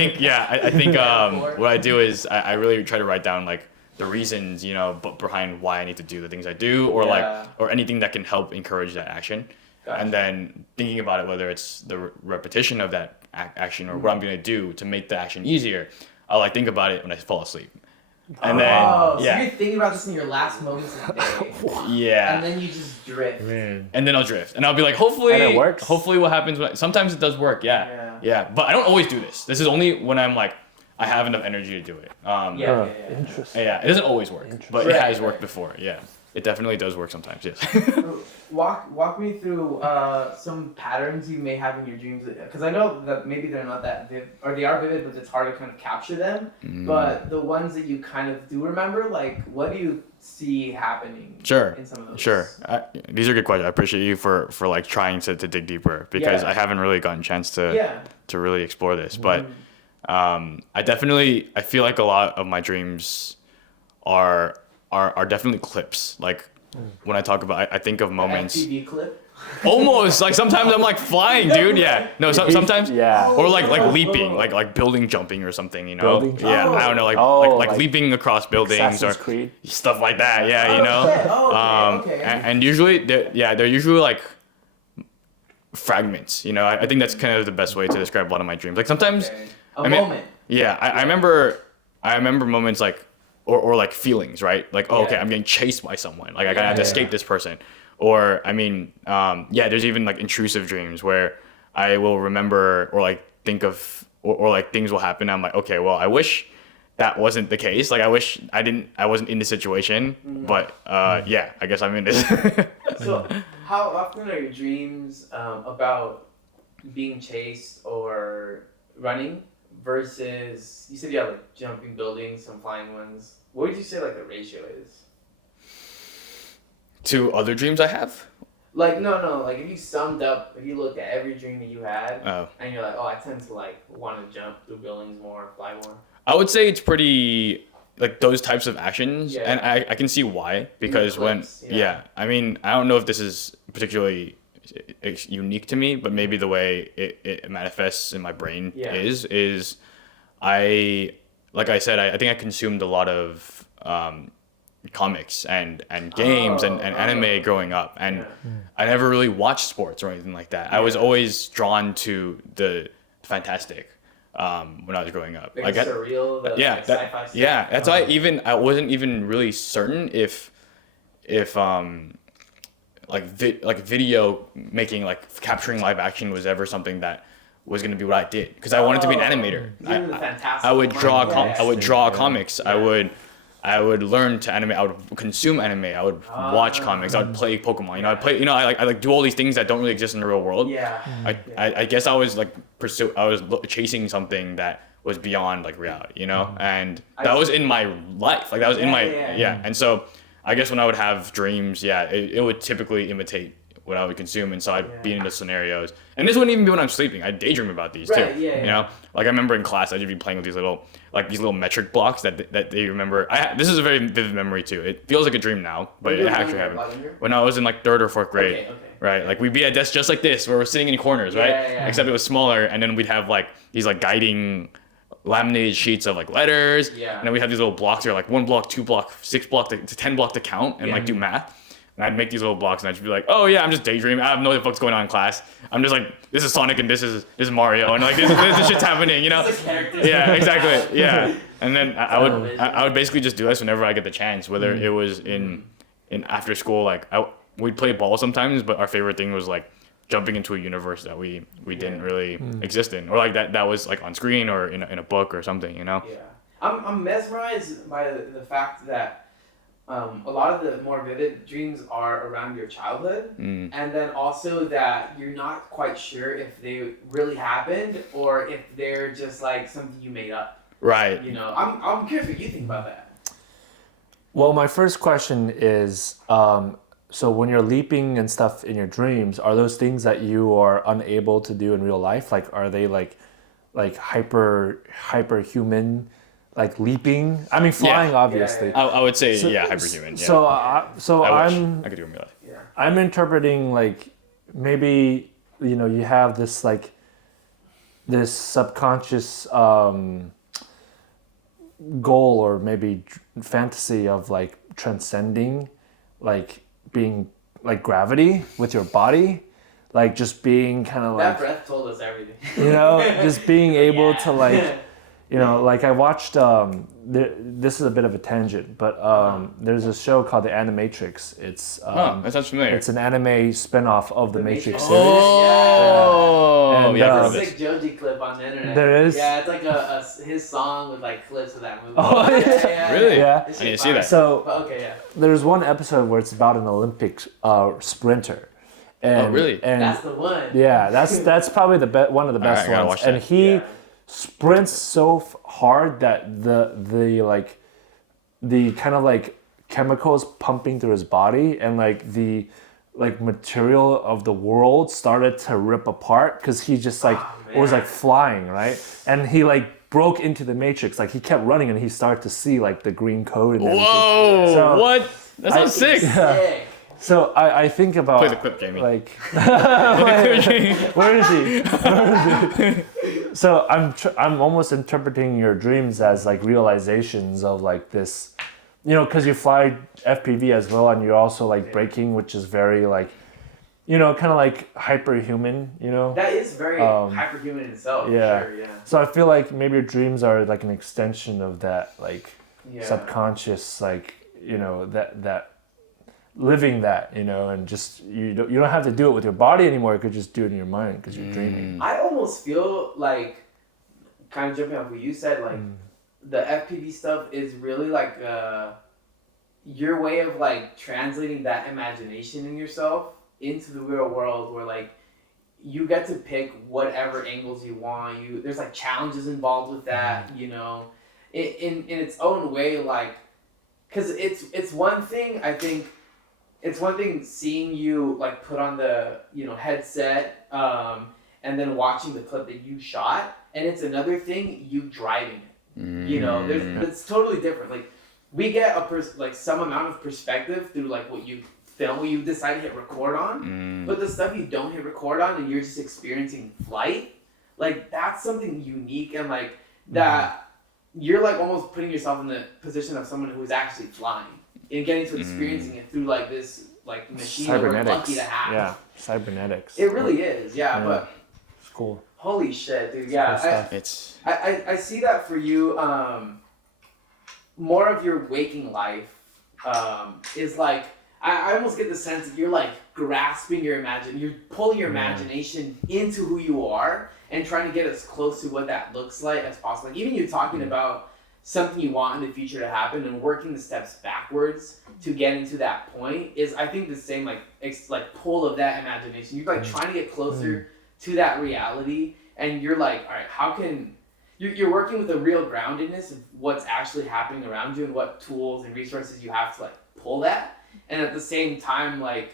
think what I do is I really try to write down like the reasons, you know, behind why I need to do the things I do, or or anything that can help encourage that action. Gotcha. And then thinking about it, whether it's the repetition of that action or what I'm going to do to make the action easier, I'll like think about it when I fall asleep. And then, so you're thinking about this in your last moments of the day. And then you just drift. Man. And then I'll drift. And I'll be like, hopefully, and it works. Hopefully what happens, sometimes it does work, yeah. But I don't always do this. This is only when I'm like, I have enough energy to do it. Interesting. Yeah, it doesn't always work, but it has worked before. Yeah, it definitely does work sometimes. Yes. Walk me through some patterns you may have in your dreams, because I know that maybe they're not that vivid, or they are vivid, but it's hard to kind of capture them. But the ones that you kind of do remember, like what do you see happening? In some of those? Sure. These are good questions. I appreciate you for like trying to dig deeper because I haven't really gotten a chance to really explore this, but. I feel like a lot of my dreams are definitely clips. Like when I talk about, I think of moments. TV clip. Almost like sometimes I'm like flying, dude. Yeah. No. Sometimes. Yeah. Or like leaping, like building jumping or something. You know. I don't know, like leaping across buildings Assassin's or Creed. stuff like that. Yeah. You know. Okay. And usually, they're usually like fragments. You know. I think that's kind of the best way to describe a lot of my dreams. Like sometimes. Moment. Yeah, I remember moments like, or like feelings, right? Like, okay, I'm getting chased by someone. Like I gotta have to escape this person. Or there's even like intrusive dreams where I will remember or like think of, or like things will happen. I'm like, okay, well, I wish that wasn't the case. Like I wish I wasn't in this situation. But I guess I'm in this. So how often are your dreams about being chased or running? Versus, you said you have like jumping buildings, some flying ones. What would you say like the ratio is? To other dreams I have? Like no, like if you looked at every dream that you had, and you're like, oh, I tend to like want to jump through buildings more, fly more. I would say it's pretty like those types of actions, and I can see why because clips, I mean I don't know if this is particularly unique to me, but maybe the way it manifests in my brain is I like I said I think I consumed a lot of comics and games and anime growing up, and I never really watched sports or anything like that. I was always drawn to the fantastic when I was growing up, like surreal, sci-fi stuff. That's why I wasn't even really certain if like video making, like capturing live action was ever something that was going to be what I did, because I wanted to be an animator. I would draw comics. I would learn to animate. I would consume anime. I would watch comics. I would play Pokemon. You know, I like do all these things that don't really exist in the real world. I guess I was like chasing something that was beyond like reality, you know, and that was in my life. Like that was in my and so. I guess when I would have dreams, it would typically imitate what I would consume, and so I'd be in the scenarios. And this wouldn't even be when I'm sleeping. I'd daydream about these too. You know, like I remember in class I'd be playing with these little metric blocks that they remember. This is a very vivid memory too. It feels like a dream now, but it actually happened when I was in like 3rd or 4th grade. Okay. Right, like we'd be at desks just like this, where we're sitting in corners, right? Except it was smaller, and then we'd have like these like guiding laminated sheets of like letters, and then we have these little blocks here, like 1 block, 2 block, 6 block to 10 block to count and like do math. And I'd make these little blocks, and I'd just be like, oh yeah, I'm just daydreaming. I have no idea what the fuck's going on in class. I'm just like, this is Sonic and this is Mario, and like this shit's happening, you know? Yeah, exactly. Yeah, and then I would basically just do this whenever I get the chance, whether it was in after school, like we'd play ball sometimes, but our favorite thing was like jumping into a universe that we didn't really exist in, or like that was like on screen or in a book or something, you know? Yeah, I'm mesmerized by the fact that a lot of the more vivid dreams are around your childhood, and then also that you're not quite sure if they really happened or if they're just like something you made up. Right. You know, I'm curious what you think about that. Well, my first question is, so when you're leaping and stuff in your dreams, are those things that you are unable to do in real life? Like, are they like hyper human, like leaping? I mean, flying, obviously. I would say, hyperhuman. Yeah. So I could do it in real life. Yeah. I'm interpreting like maybe, you know, you have this like this subconscious goal or maybe fantasy of like transcending, like being like gravity with your body, like just being kind of like that breath told us everything. You know, just being able to like, you know, like I watched this is a bit of a tangent, but there's a show called The Animatrix. It's that sounds familiar. It's an anime spin-off of the Matrix series. Oh, And, yeah, I've heard of There's a this. sick Joji clip on the internet. There is? Yeah, it's like his song with like clips of that movie. Oh, yeah. Really? Yeah. This I didn't shit's see that. fire. So But okay, yeah. there's one episode where it's about an Olympic sprinter. And, Oh, really? And That's the one. yeah, that's probably one of the best Alright, I gotta ones. watch And that. he sprints so hard that the like the kind of like chemicals pumping through his body and like the like material of the world started to rip apart because he just like was like flying, right? And he like broke into the matrix. Like he kept running and he started to see like the green code and everything. Whoa! So- What? That sounds sick. Sick. So I think about Play the clip, Jamie. like where is he? So I'm almost interpreting your dreams as like realizations of like this, you know, because you fly FPV as well, and you're also like braking, which is very like, you know, kind of like hyperhuman, you know. That is very hyperhuman in itself. Yeah. For sure, yeah. So I feel like maybe your dreams are like an extension of that, like Yeah. subconscious, like, you know, that living that, you know, and just you don't have to do it with your body anymore. You could just do it in your mind because you're dreaming. I almost feel like, kind of jumping off what you said, like the FPV stuff is really like your way of like translating that imagination in yourself into the real world, where like you get to pick whatever angles you want. There's like challenges involved with that, you know, in its own way, like, because it's one thing, I think. It's one thing seeing you like put on the, you know, headset and then watching the clip that you shot, and it's another thing you driving it. You know, it's totally different. Like we get like some amount of perspective through like what you film, what you decide to hit record on, but the stuff you don't hit record on and you're just experiencing flight, like that's something unique and like that you're like almost putting yourself in the position of someone who is actually flying. And getting to experiencing it through like this like machine that we're lucky to have. Yeah, cybernetics. It really is, yeah. But it's cool. Holy shit, dude! Yeah, I see that for you. More of your waking life is like I almost get the sense that you're like grasping your you're pulling your imagination into who you are and trying to get as close to what that looks like as possible. Like, even you talking about something you want in the future to happen and working the steps backwards to get into that point is, I think, the same like pull of that imagination. You're like trying to get closer to that reality, and you're like, all right, how can you're working with a real groundedness of what's actually happening around you and what tools and resources you have to like pull that, and at the same time like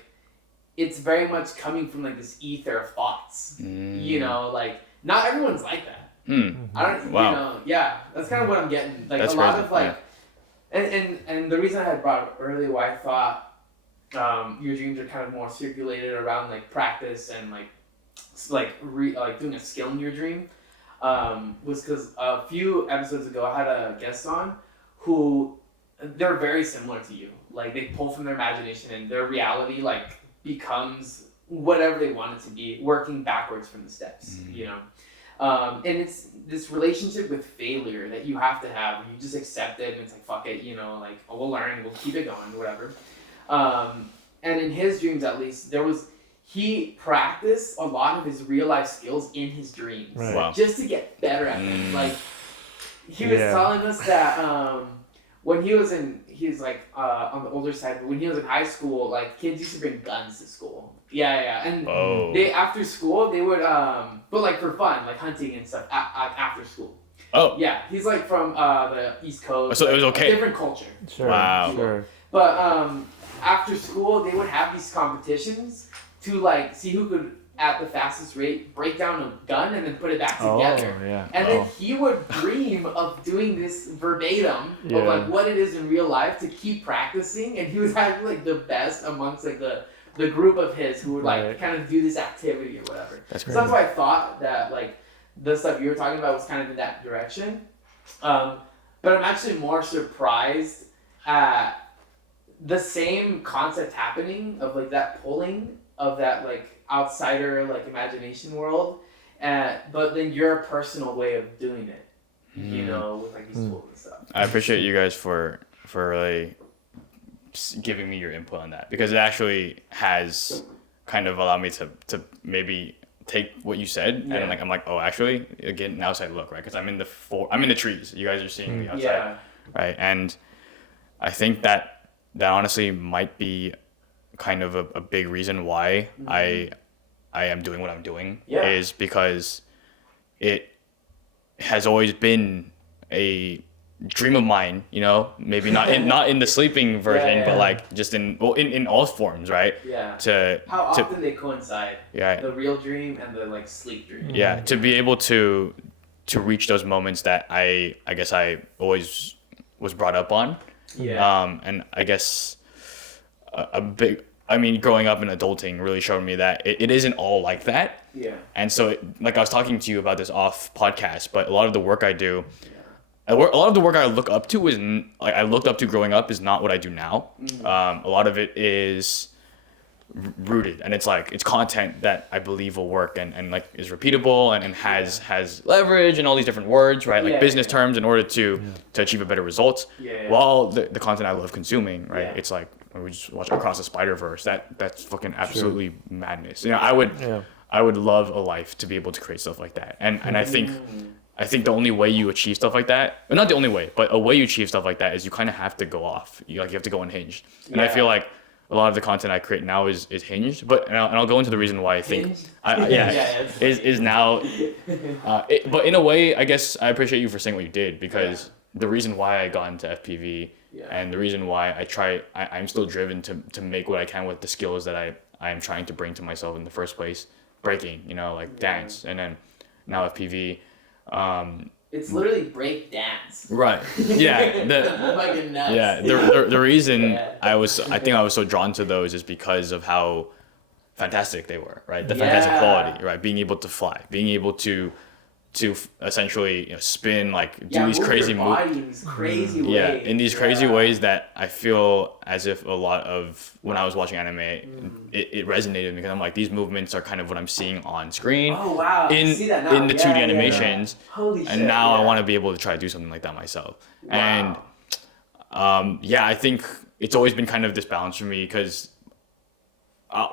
it's very much coming from like this ether of thoughts. You know, like not everyone's like that. I don't, wow. you know, yeah, that's kind of what I'm getting. Like that's a lot crazy. of like, and the reason I had brought up earlier why I thought your dreams are kind of more circulated around like practice and like doing a skill in your dream was because a few episodes ago I had a guest on who they're very similar to you. Like they pull from their imagination and their reality like becomes whatever they want it to be, working backwards from the steps. You know. And it's this relationship with failure that you have to have. You just accept it, and it's like, fuck it, you know, like, oh, we'll learn, we'll keep it going, whatever. And in his dreams, at least, he practiced a lot of his real life skills in his dreams, Right. Wow. just to get better at them. Like, he was telling us that when he's like on the older side, but when he was in high school, like, kids used to bring guns to school. Yeah, and they after school they would but like for fun, like hunting and stuff after school. Oh. Yeah, he's like from the East Coast. So it was okay. Different culture. Sure. Wow. Sure. But after school they would have these competitions to like see who could at the fastest rate break down a gun and then put it back together. Oh, yeah. And then he would dream of doing this verbatim of like what it is in real life to keep practicing, and he was actually like the best amongst like the group of his who would like kind of do this activity or whatever. That's So that's why I thought that like the stuff you were talking about was kind of in that direction. But I'm actually more surprised at the same concept happening of like that pulling of that like outsider like imagination world, but then your personal way of doing it, you know, with like these tools and stuff. I appreciate you guys for really giving me your input on that, because it actually has kind of allowed me to maybe take what you said and I'm like, oh, actually, again, an outside look, right? Because I'm in the trees. You guys are seeing me outside, right? And I think that honestly might be kind of a big reason why I am doing what I'm doing is because it has always been a dream of mine, you know, maybe not in the sleeping version, but like just in all forms, right? How often they coincide. The real dream and the like sleep dream. To be able to reach those moments that I guess I always was brought up on. And I guess growing up and adulting really showed me that it isn't all like that. And so like I was talking to you about this off podcast, but a lot of the work I do, a lot of the work I look up to I looked up to growing up is not what I do now. A lot of it is rooted, and it's content that I believe will work and like is repeatable and has leverage and all these different words, right? Like business terms in order to achieve a better result. While the content I love consuming, right? It's like when we just watch Across the Spider-Verse, that's fucking absolutely madness. You know, I would love a life to be able to create stuff like that. And I think the only way you achieve stuff like that, not the only way, but a way you achieve stuff like that is you kind of have to go off. You have to go unhinged. And I feel like a lot of the content I create now is hinged, but and I'll go into the reason why I think is now. But in a way, I guess I appreciate you for saying what you did, because the reason why I got into FPV and the reason why I'm still driven to make what I can with the skills that I am trying to bring to myself in the first place, breaking, you know, like dance, and then now FPV. It's literally break dance. Right. Yeah. Fucking nuts. Yeah. The reason I think I was so drawn to those is because of how fantastic they were, right? The fantastic quality, right? Being able to fly, being able to essentially, you know, spin, like do these crazy moves. In these crazy ways. Yeah, in these crazy ways that I feel as if a lot of when I was watching anime, it resonated with me, because I'm like, these movements are kind of what I'm seeing on screen. Oh wow! In I see that now. in the 2D animations. Holy shit! And now I want to be able to try to do something like that myself. Wow. And I think it's always been kind of this balance for me, because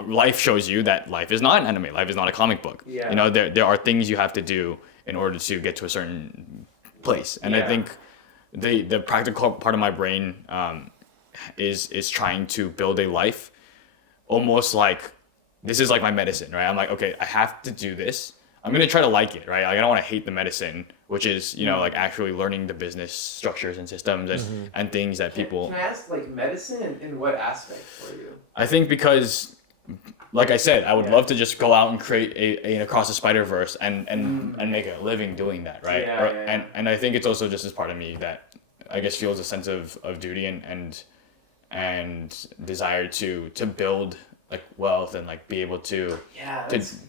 life shows you that life is not an anime. Life is not a comic book. You know, there are things you have to do in order to get to a certain place. And I think the practical part of my brain is trying to build a life almost like this is like my medicine, right? I'm like, okay, I have to do this. I'm going to try to like it, right? Like, I don't want to hate the medicine, which is, you know, like actually learning the business structures and systems and things that people... Can I ask, like, medicine in what aspect for you? I think because like I said, I would love to just go out and create a Across the Spider-Verse and make a living doing that, right? And I think it's also just as part of me that I guess feels a sense of duty and desire to build like wealth and like be able to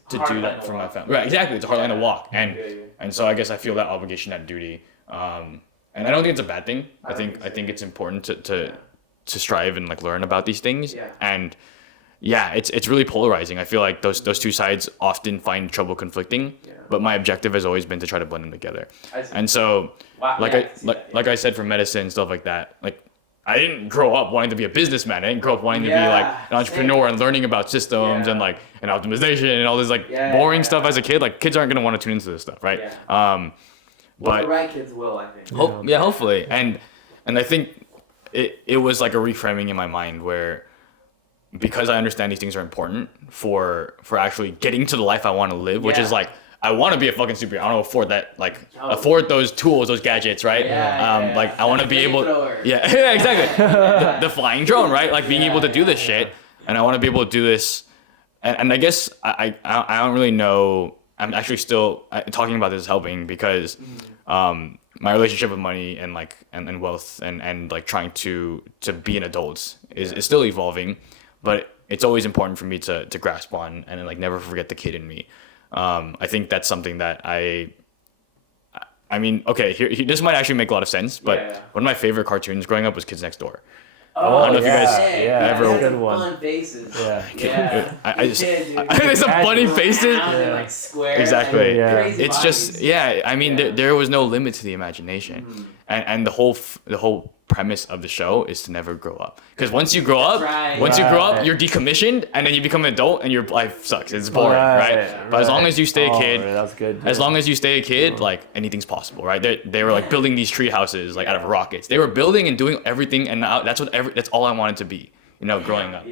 do that for my family. Right, exactly. It's a hard line to walk, and so I guess I feel that obligation, that duty. And I don't think it's a bad thing. I think it's important to strive and like learn about these things. And it's really polarizing. I feel like those two sides often find trouble conflicting. But my objective has always been to try to blend them together. And so, like I said, for medicine and stuff like that, like I didn't grow up wanting to be a businessman. I didn't grow up wanting to be like an entrepreneur and learning about systems and like and optimization and all this like boring stuff as a kid. Like kids aren't gonna want to tune into this stuff, right? But the right kids will, I think. Hopefully. And I think it was like a reframing in my mind where because I understand these things are important for actually getting to the life I want to live, which is like I want to be a fucking superhero. I want to afford that, like afford those tools, those gadgets, right? Like I want to be able, exactly, the flying drone, right? Like being able to do this shit, and I want to be able to do this, and I guess I don't really know. I'm actually still talking about this is helping because my relationship with money and like and wealth and like trying to be an adult is still evolving, but it's always important for me to grasp on and like never forget the kid in me. I think that's something that I mean, okay, here this might actually make a lot of sense, but one of my favorite cartoons growing up was Kids Next Door. I don't know if you guys ever. Good one. Fun faces. I just there's some funny faces. Like square. Exactly. Crazy it's bodies. just I mean there was no limit to the imagination, and the whole premise of the show is to never grow up, because once you grow up, you're decommissioned and then you become an adult and your life sucks. It's boring, right? But as long as you stay a kid, that's good. as long as you stay a kid, like anything's possible, right? They were like building these tree houses like out of rockets. They were building and doing everything, and now that's all I wanted to be, growing up.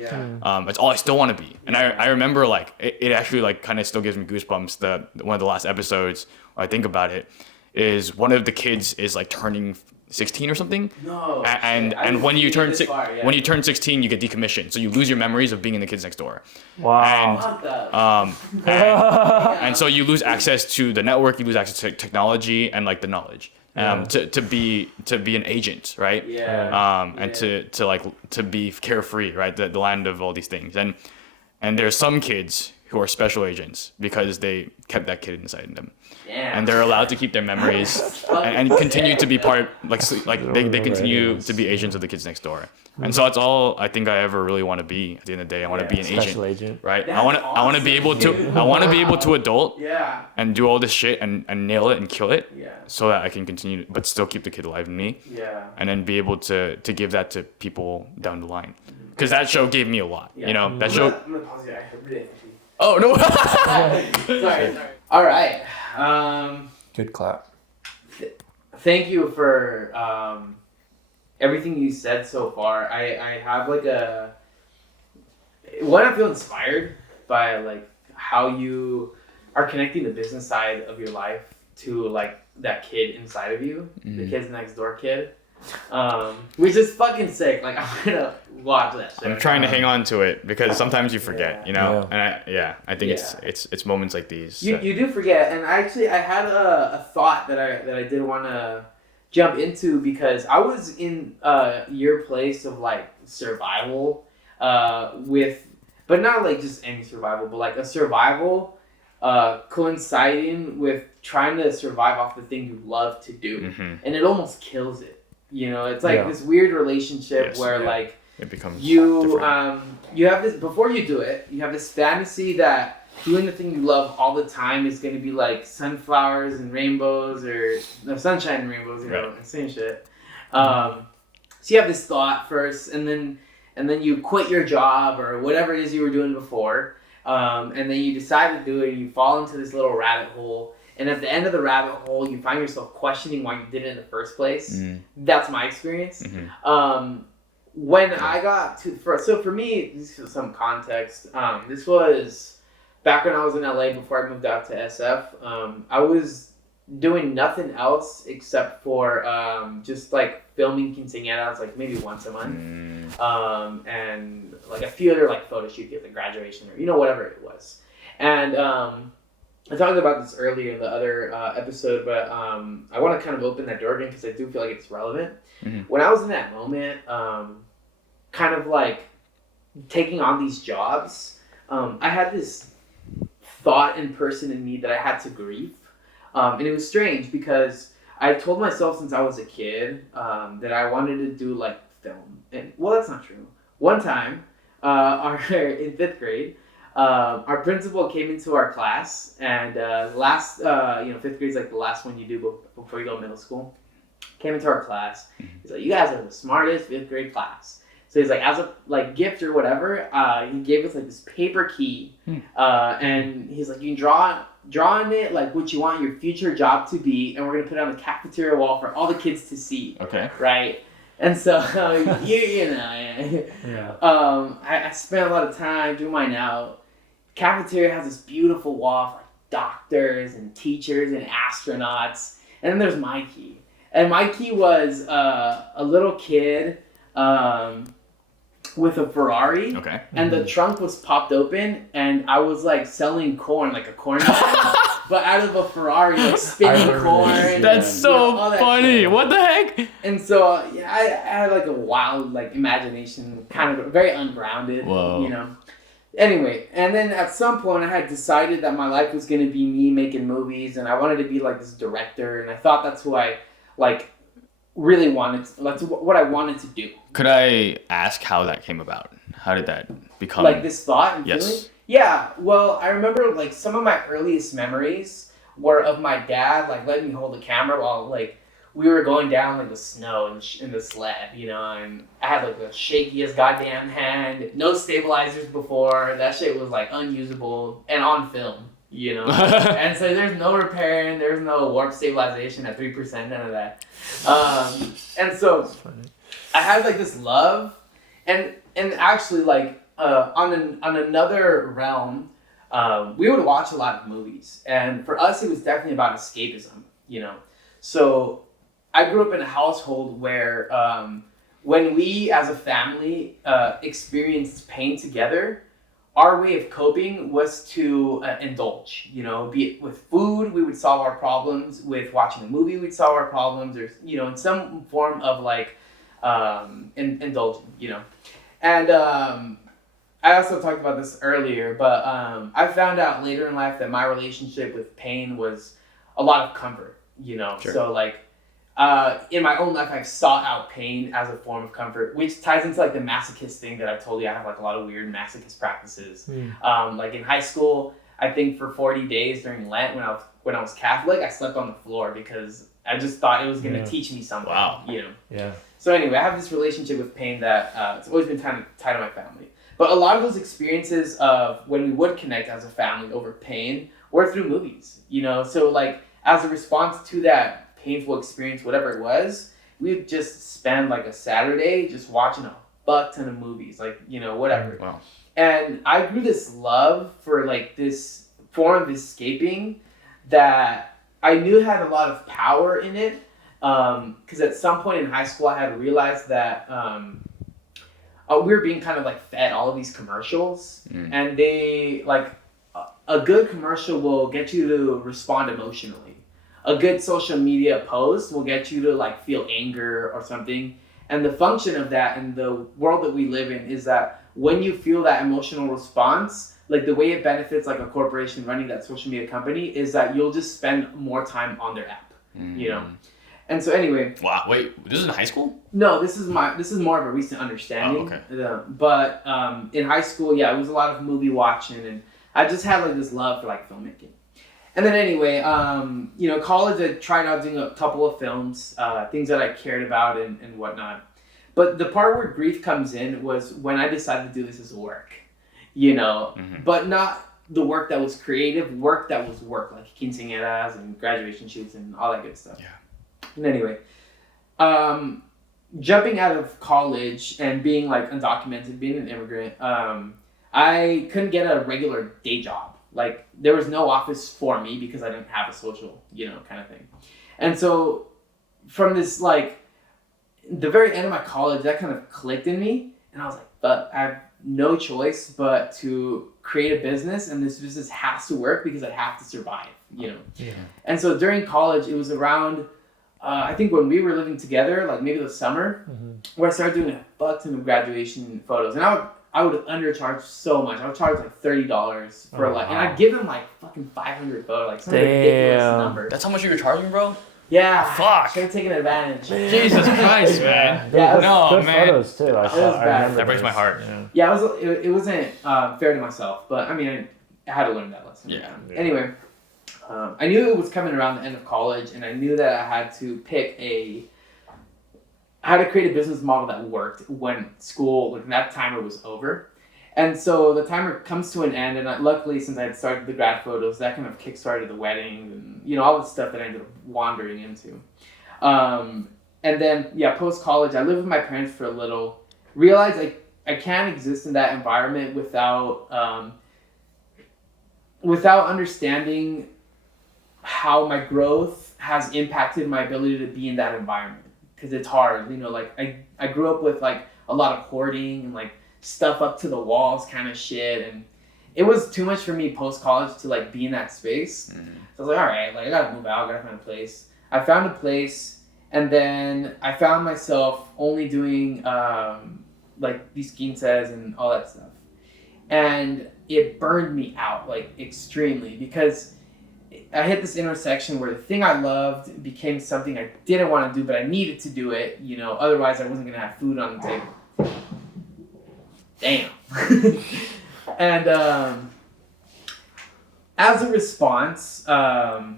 That's all I still want to be. And I remember like it actually like kind of still gives me goosebumps. One of the last episodes when I think about it is one of the kids is like turning 16 or something. No. And when you turn 16, you get decommissioned, so you lose your memories of being in the Kids Next Door. Wow. And so you lose access to the network, you lose access to technology and like the knowledge. To be an agent, right? And to be carefree, right? The land of all these things. And there's some kids who are special agents because they kept that kid inside them. And they're allowed to keep their memories and continue to be part, they continue to be agents of the Kids Next Door. And so that's all I think I ever really want to be. At the end of the day, I want to be an agent, right? That's I want to be able to adult Yeah. and do all this shit and nail it and kill it, Yeah. so that I can continue, but still keep the kid alive in me. Yeah. And then be able to give that to people down the line, because that show gave me a lot. That show. I'm gonna pause you. I really have to pee. Oh no. Sorry. All right. Good clap. Thank you for everything you said so far. I have like I feel inspired by like how you are connecting the business side of your life to like that kid inside of you, the Kids Next Door kid, which is fucking sick. Like I'm gonna watch that shit. I'm trying to hang on to it because sometimes you forget, and I think it's moments like these. You do forget, and I had a thought that I did want to jump into, because I was in your place of like survival but not like just any survival, but like a survival coinciding with trying to survive off the thing you love to do, and it almost kills it. It's like this weird relationship where like it becomes you different. You have this, before you do it, you have this fantasy that doing the thing you love all the time is going to be like sunflowers and rainbows, or no, sunshine and rainbows, and same shit. So you have this thought first, and then you quit your job or whatever it is you were doing before, and then you decide to do it, and you fall into this little rabbit hole. And at the end of the rabbit hole, you find yourself questioning why you did it in the first place. That's my experience. When I got so for me, this is some context. This was back when I was in LA before I moved out to SF. I was doing nothing else except for just like filming quinceañeras, like maybe once a month, and like like a theater like photo shoot, like graduation or whatever it was. And I talked about this earlier in the other episode, but I want to kind of open that door again because I do feel like it's relevant. Mm-hmm. When I was in that moment, kind of like taking on these jobs, I had this thought and person in me that I had to grieve. And it was strange because I told myself since I was a kid that I wanted to do like film. And well, that's not true. One time, in 5th grade, our principal came into our class, and last 5th grade is like the last one you do before you go to middle school. Came into our class. He's like, "You guys are the smartest 5th grade class." So he's like, as a like gift or whatever, he gave us like this paper key, and he's like, "You can draw on it like what you want your future job to be, and we're gonna put it on the cafeteria wall for all the kids to see." Okay. Right. And so I spent a lot of time doing mine out. Cafeteria has this beautiful wall of like doctors and teachers and astronauts, and then there's my key. And my key was a little kid with a Ferrari. Okay. And the trunk was popped open, and I was like selling corn, like a corn dog, but out of a Ferrari, like spinning corn. That's so funny. What the heck? And so I had like a wild like imagination, kind of very ungrounded. Whoa. Anyway, and then at some point I had decided that my life was going to be me making movies, and I wanted to be like this director, and I thought that's who I like really wanted to, that's what I wanted to do. Could I ask how that came about? How did that become like this thought and yes feeling? Yeah, well, I remember like some of my earliest memories were of my dad like letting me hold the camera while like we were going down like the snow in the sled, and I had like the shakiest goddamn hand, no stabilizers before, that shit was like unusable and on film, and so there's no repairing, there's no warp stabilization at 3%, none of that. And so I had like this love, and actually like on another realm, we would watch a lot of movies, and for us it was definitely about escapism, So I grew up in a household where when we as a family experienced pain together, our way of coping was to indulge, be it with food, we would solve our problems, with watching a movie, we'd solve our problems, or, in some form of like indulging, And I also talked about this earlier, but I found out later in life that my relationship with pain was a lot of comfort, Sure. So like in my own life, I've sought out pain as a form of comfort, which ties into like the masochist thing that I've told you. I have like a lot of weird masochist practices. Like in high school, I think for 40 days during Lent when I was Catholic, I slept on the floor because I just thought it was going to teach me something. Wow. Yeah. So anyway, I have this relationship with pain that it's always been tied to my family. But a lot of those experiences of when we would connect as a family over pain were through movies, So like as a response to that painful experience, whatever it was, we would just spend like a Saturday just watching a fuck ton of movies, like, whatever. Wow. And I grew this love for like this form of escaping that I knew had a lot of power in it. Because at some point in high school, I had realized that we were being kind of like fed all of these commercials, and they like a good commercial will get you to respond emotionally. A good social media post will get you to like feel anger or something. And the function of that in the world that we live in is that when you feel that emotional response, like the way it benefits like a corporation running that social media company is that you'll just spend more time on their app, And so anyway. Wow, wait, this is in high school? No, this is more of a recent understanding. Oh, okay. But in high school, yeah, it was a lot of movie watching, and I just had like this love for like filmmaking. And then anyway, college, I tried out doing a couple of films, things that I cared about and whatnot. But the part where grief comes in was when I decided to do this as work, but not the work that was creative, work that was work, like quinceañeras and graduation shoots and all that good stuff. Yeah. And anyway, jumping out of college and being like undocumented, being an immigrant, I couldn't get a regular day job. Like there was no office for me because I didn't have a social, kind of thing. And so from this, like the very end of my college, that kind of clicked in me. And I was like, but I have no choice but to create a business, and this business has to work because I have to survive, you know. Yeah. And so during college, it was around, I think when we were living together, like maybe the summer, where I started doing a fuck ton of graduation photos, and I would undercharge so much. I would charge like $30 for and I'd give them like fucking 500 photos, like some ridiculous number. That's how much you were charging, bro? Yeah. Fuck. Should have taken advantage. Jesus Christ, man. Yeah, Good man. photos too. I remember That breaks my heart. Yeah, it wasn't fair to myself, but I mean, I had to learn that lesson. Yeah. Anyway, I knew it was coming around the end of college, and I knew that I had to create a business model that worked when that timer was over. And so the timer comes to an end, and luckily, since I had started the grad photos, that kind of kickstarted the wedding and, you know, all the stuff that I ended up wandering into. And then, post-college, I lived with my parents for a little, realized I can't exist in that environment without understanding how my growth has impacted my ability to be in that environment. Because it's hard, you know, like I grew up with like a lot of hoarding and like stuff up to the walls kind of shit, and it was too much for me post-college to like be in that space. So I was like, all right, like I gotta move out, I gotta find a place. I found a place, and then I found myself only doing like these quinces and all that stuff, and it burned me out like extremely, because I hit this intersection where the thing I loved became something I didn't want to do, but I needed to do it, you know, otherwise I wasn't gonna have food on the table. Damn. And as a response, I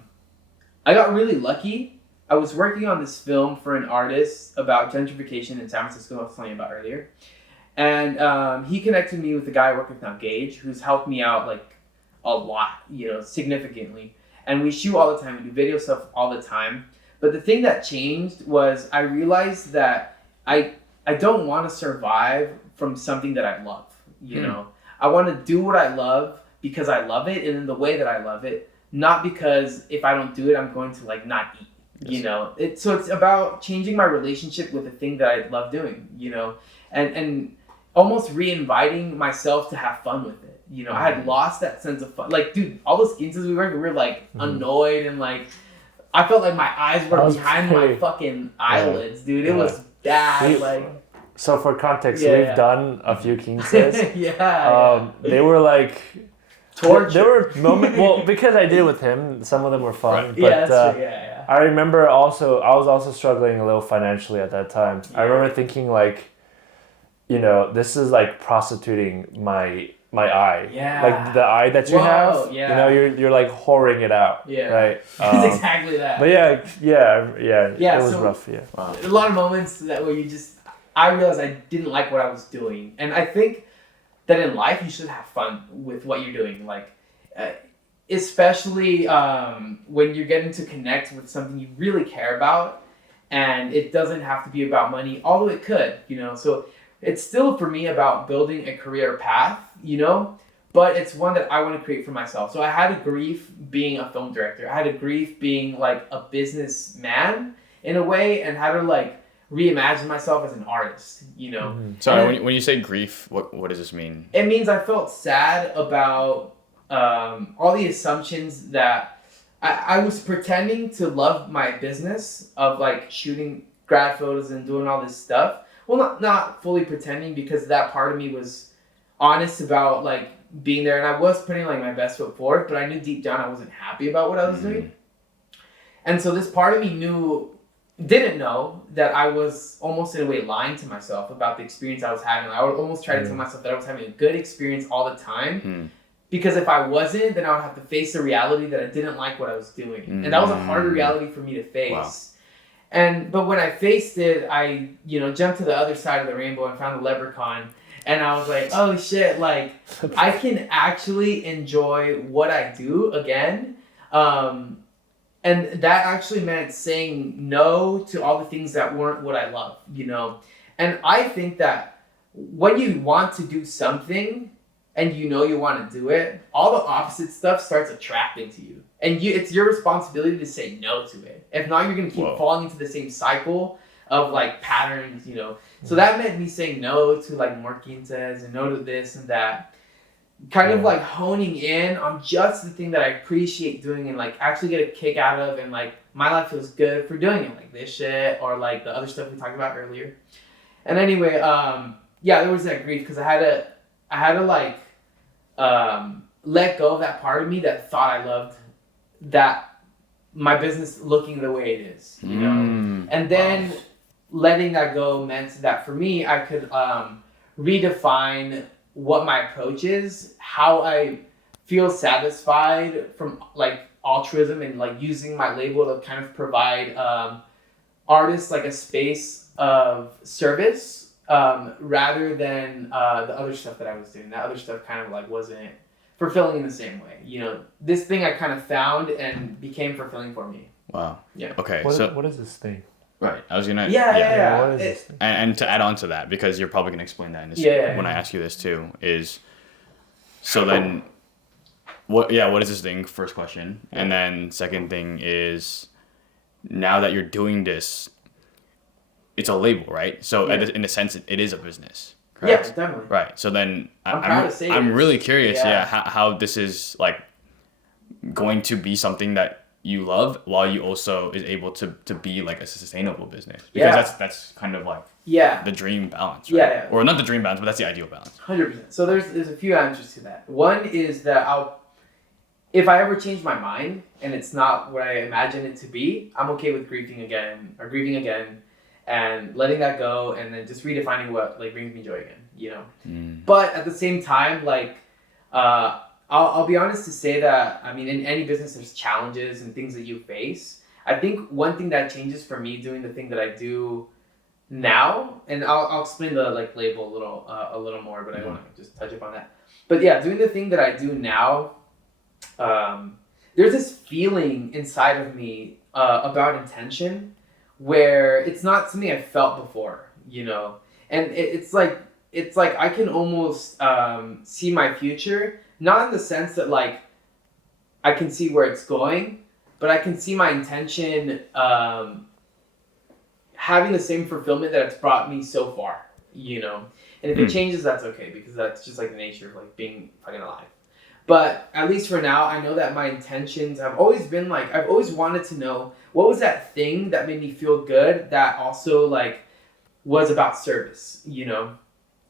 got really lucky. I was working on this film for an artist about gentrification in San Francisco, I was telling you about earlier. And he connected me with the guy I work with now, Gage, who's helped me out like a lot, you know, significantly. And we shoot all the time, we do video stuff all the time. But the thing that changed was I realized that I don't want to survive from something that I love, you know. I want to do what I love because I love it and in the way that I love it, not because if I don't do it, I'm going to like not eat, you know. So it's about changing my relationship with the thing that I love doing, you know, and almost re-inviting myself to have fun with it. You know, I had lost that sense of fun. Like, dude, all those skins we were like annoyed, and like I felt like my eyes were behind my fucking eyelids, dude. It was bad. So for context, we've done a few quinces. They were like torture. There were moments. Well, because I did it with him, some of them were fun. Right. But That's true. I remember I was also struggling a little financially at that time. I remember thinking like, you know, this is like prostituting my eye. Like the eye that you have. You know, you're like whoring it out. Right. It's exactly that. But it was rough. Yeah. Wow. A lot of moments where I realized I didn't like what I was doing, and I think that in life you should have fun with what you're doing, like especially when you're getting to connect with something you really care about, and it doesn't have to be about money, although it could, you know. So it's still for me about building a career path, you know, but it's one that I want to create for myself. So I had a grief being a film director. I had a grief being like a businessman in a way, and how to like reimagine myself as an artist, you know. Sorry, when you say grief, what does this mean? It means I felt sad about all the assumptions that I was pretending to love my business of like shooting grad photos and doing all this stuff. Well, not fully pretending, because that part of me was honest about like being there, and I was putting like my best foot forward, but I knew deep down I wasn't happy about what I was doing. And so this part of me didn't know that I was almost in a way lying to myself about the experience I was having. I would almost try to tell myself that I was having a good experience all the time, because if I wasn't, then I would have to face the reality that I didn't like what I was doing. And that was a harder reality for me to face. Wow. But when I faced it, I, you know, jumped to the other side of the rainbow and found the leprechaun. And I was like, oh shit, like I can actually enjoy what I do again. And that actually meant saying no to all the things that weren't what I love, you know? And I think that when you want to do something and you know you want to do it, all the opposite stuff starts attracting to you. And it's your responsibility to say no to it. If not, you're going to keep falling into the same cycle of like patterns, you know? So that meant me saying no to like more quintas and no to this and that. Kind of like honing in on just the thing that I appreciate doing and like actually get a kick out of, and like my life feels good for doing it, like this shit or like the other stuff we talked about earlier. And anyway, yeah, there was that grief because I had to like let go of that part of me that thought I loved that my business looking the way it is, you know. And then letting that go meant that for me, I could redefine what my approach is, how I feel satisfied from like altruism and like using my label to kind of provide artists like a space of service rather than the other stuff that I was doing. That other stuff kind of like wasn't fulfilling in the same way. You know, this thing I kind of found and became fulfilling for me. Wow. Yeah. Okay. What is this thing? Right. I was gonna. Yeah. What is this thing? And to add on to that, because you're probably gonna explain that in this, when I ask you this too, is so then what is this thing? First question. And then second thing is now that you're doing this, it's a label, right? So in a sense it is a business. Correct? Yeah, definitely. Right. So then I'm really curious, how this is like going to be something that you love while you also is able to be like a sustainable business, because that's kind of like the dream balance, right? Or not the dream balance, but that's the ideal balance. 100%. So there's a few answers to that. One is that if I ever change my mind and it's not what I imagine it to be, I'm okay with grieving again and letting that go and then just redefining what like brings me joy again, you know. But at the same time, like I'll be honest to say that, I mean, in any business, there's challenges and things that you face. I think one thing that changes for me doing the thing that I do now, and I'll explain the like label a little more, but I want to just touch upon that. But yeah, doing the thing that I do now, there's this feeling inside of me about intention where it's not something I felt before, you know, and it's like I can almost see my future. Not in the sense that like I can see where it's going, but I can see my intention having the same fulfillment that it's brought me so far, you know. And if it changes, that's okay, because that's just like the nature of like being fucking alive. But at least for now, I know that my intentions have always been like, I've always wanted to know what was that thing that made me feel good that also like was about service, you know,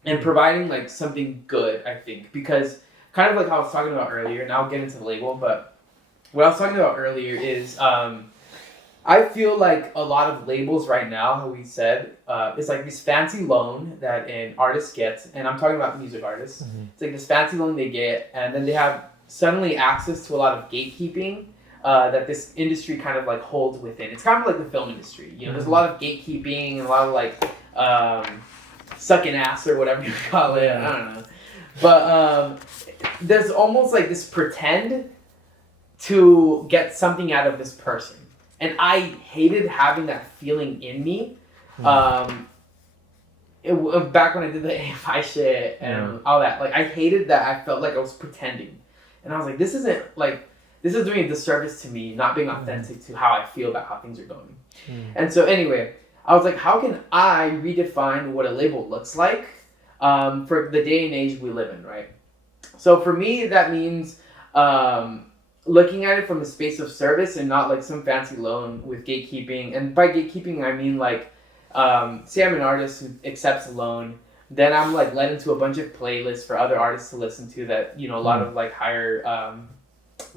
and providing like something good, I think, because kind of like I was talking about earlier, and I'll get into the label, but what I was talking about earlier is I feel like a lot of labels right now, how we said, it's like this fancy loan that an artist gets, and I'm talking about music artists. It's like this fancy loan they get, and then they have suddenly access to a lot of gatekeeping that this industry kind of like holds within. It's kind of like the film industry. You know, there's a lot of gatekeeping and a lot of like sucking ass or whatever you call it. I don't know. But there's almost like this pretend to get something out of this person. And I hated having that feeling in me. Back when I did the AFI shit and all that, like I hated that I felt like I was pretending. And I was like, this is doing a disservice to me, not being authentic to how I feel about how things are going. And so anyway, I was like, how can I redefine what a label looks like for the day and age we live in, right? So for me, that means looking at it from a space of service and not like some fancy loan with gatekeeping. And by gatekeeping, I mean like, say I'm an artist who accepts a loan, then I'm like led into a bunch of playlists for other artists to listen to that, you know, a lot of like higher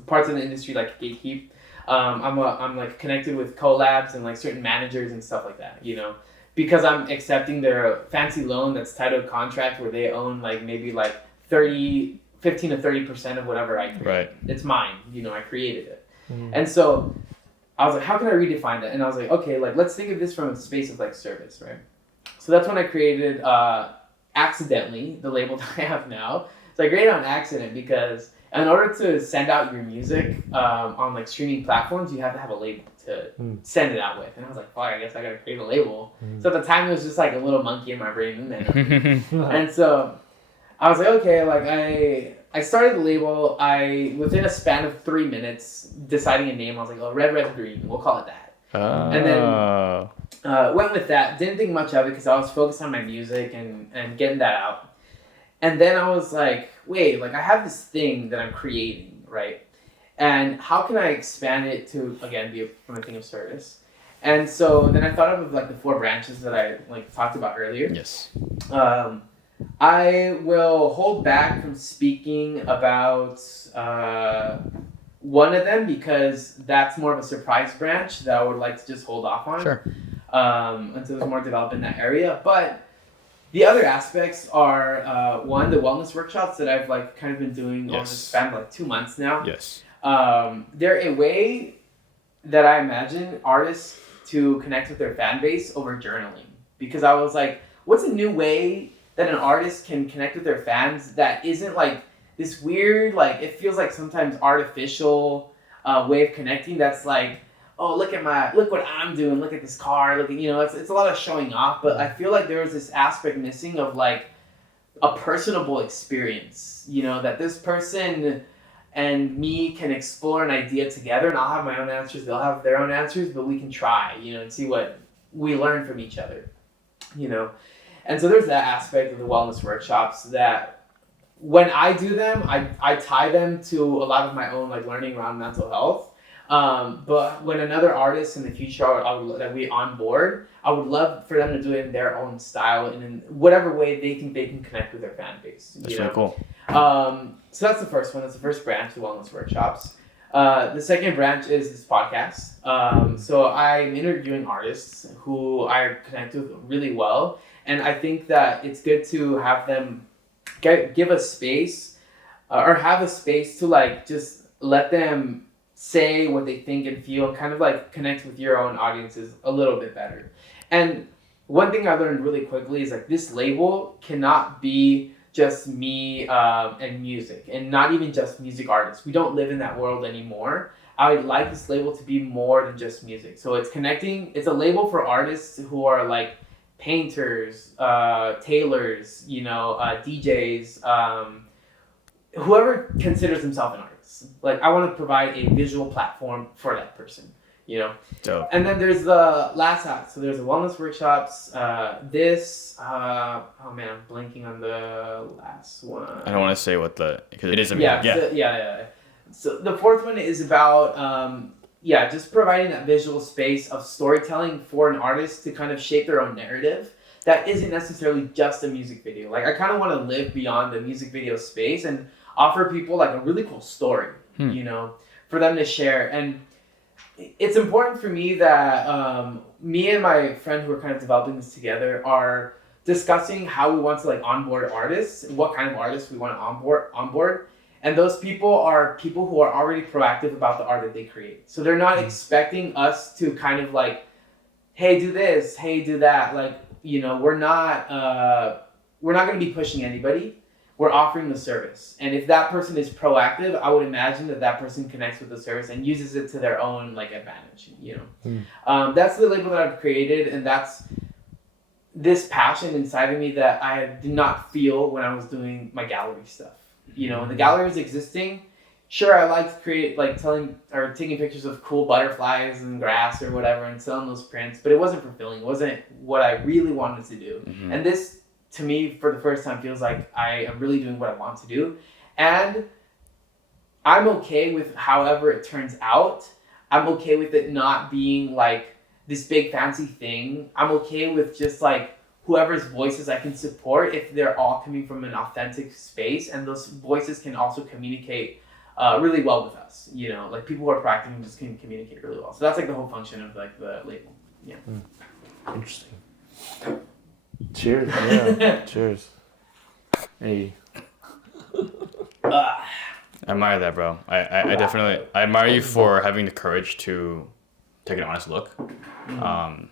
parts of the industry like gatekeep. I'm like connected with collabs and like certain managers and stuff like that, you know, because I'm accepting their fancy loan that's tied to a contract where they own like maybe like 15 to 30% of whatever I create. Right. It's mine, you know, I created it. And so I was like, how can I redefine that? And I was like, okay, like let's think of this from a space of like service, right? So that's when I created accidentally the label that I have now. So I created it on accident because in order to send out your music on like streaming platforms, you have to have a label to send it out with. And I was like, fuck, I guess I gotta create a label. So at the time, it was just like a little monkey in my brain. And so I was like, okay, like I started the label. Within a span of 3 minutes, deciding a name, I was like, oh, Red Green, we'll call it that. And then went with that. Didn't think much of it because I was focused on my music and getting that out. And then I was like, wait, like I have this thing that I'm creating, right? And how can I expand it to, again, be a thing of service? And so then I thought of like the 4 branches that I like talked about earlier. Yes. I will hold back from speaking about one of them because that's more of a surprise branch that I would like to just hold off on. Sure. Until there's more developed in that area. But the other aspects are one, the wellness workshops that I've like kind of been doing over the span of like 2 months now. Yes. They're a way that I imagine artists to connect with their fan base over journaling. Because I was like, what's a new way that an artist can connect with their fans that isn't like this weird, like it feels like sometimes artificial way of connecting that's like, oh, look what I'm doing, look at this car, look at, it's a lot of showing off, but I feel like there was this aspect missing of like a personable experience, that this person and me can explore an idea together, and I'll have my own answers, they'll have their own answers, but we can try, and see what we learn from each other, And so there's that aspect of the wellness workshops that when I do them, I tie them to a lot of my own like learning around mental health. But when another artist in the future that we onboard, I would love for them to do it in their own style and in whatever way they think they can connect with their fan base. That's really cool. So that's the first one. That's the first branch, the wellness workshops. The second branch is this podcast. So I'm interviewing artists who I connect with really well. And I think that it's good to have them give a space or have a space to like just let them say what they think and feel and kind of like connect with your own audiences a little bit better. And one thing I learned really quickly is like this label cannot be just me and music and not even just music artists. We don't live in that world anymore. I would like this label to be more than just music. So it's a label for artists who are like painters, tailors, DJs, whoever considers himself an artist. Like I want to provide a visual platform for that person, Dope. And then there's the last act. So there's the wellness workshops. I'm blanking on the last one. I don't want to say because it is a yeah. So the fourth one is about just providing that visual space of storytelling for an artist to kind of shape their own narrative that isn't necessarily just a music video. Like I kind of want to live beyond the music video space and offer people like a really cool story, for them to share. And it's important for me that me and my friend who are kind of developing this together are discussing how we want to like onboard artists and what kind of artists we want to onboard. And those people are people who are already proactive about the art that they create. So they're not expecting us to kind of like, hey, do this, hey, do that. Like, we're not going to be pushing anybody. We're offering the service. And if that person is proactive, I would imagine that person connects with the service and uses it to their own like advantage, That's the label that I've created, and that's this passion inside of me that I did not feel when I was doing my gallery stuff. When the gallery was existing, sure, I liked create like taking pictures of cool butterflies and grass or whatever and selling those prints, but it wasn't fulfilling. It wasn't what I really wanted to do. Mm-hmm. And this, to me, for the first time, feels like I am really doing what I want to do. And I'm okay with however it turns out. I'm okay with it not being like this big fancy thing. I'm okay with just like whoever's voices I can support if they're all coming from an authentic space, and those voices can also communicate really well with us. Like people who are proactive and just can communicate really well. So that's like the whole function of like the label. Yeah. Interesting. Cheers. Yeah. Cheers. Hey. I admire that, bro. I definitely admire you for having the courage to take an honest look, and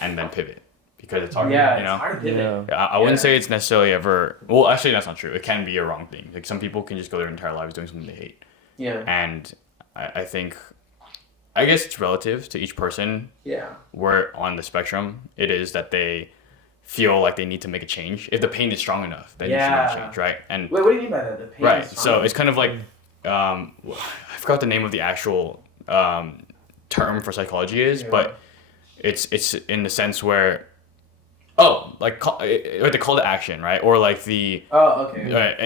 then pivot. Because it's hard, it's hard to pivot. Yeah. I wouldn't say it's necessarily ever... Well, actually, that's not true. It can be a wrong thing. Like, some people can just go their entire lives doing something they hate. Yeah. And I think... I guess it's relative to each person. Yeah. Where on the spectrum it is that they feel like they need to make a change. If the pain is strong enough, they need to make a change, right? And wait, what do you mean by that? The pain is strong so it's kind of like... I forgot the name of the actual... term for psychology is, but it's in the sense where, like the call to action, right? Or like the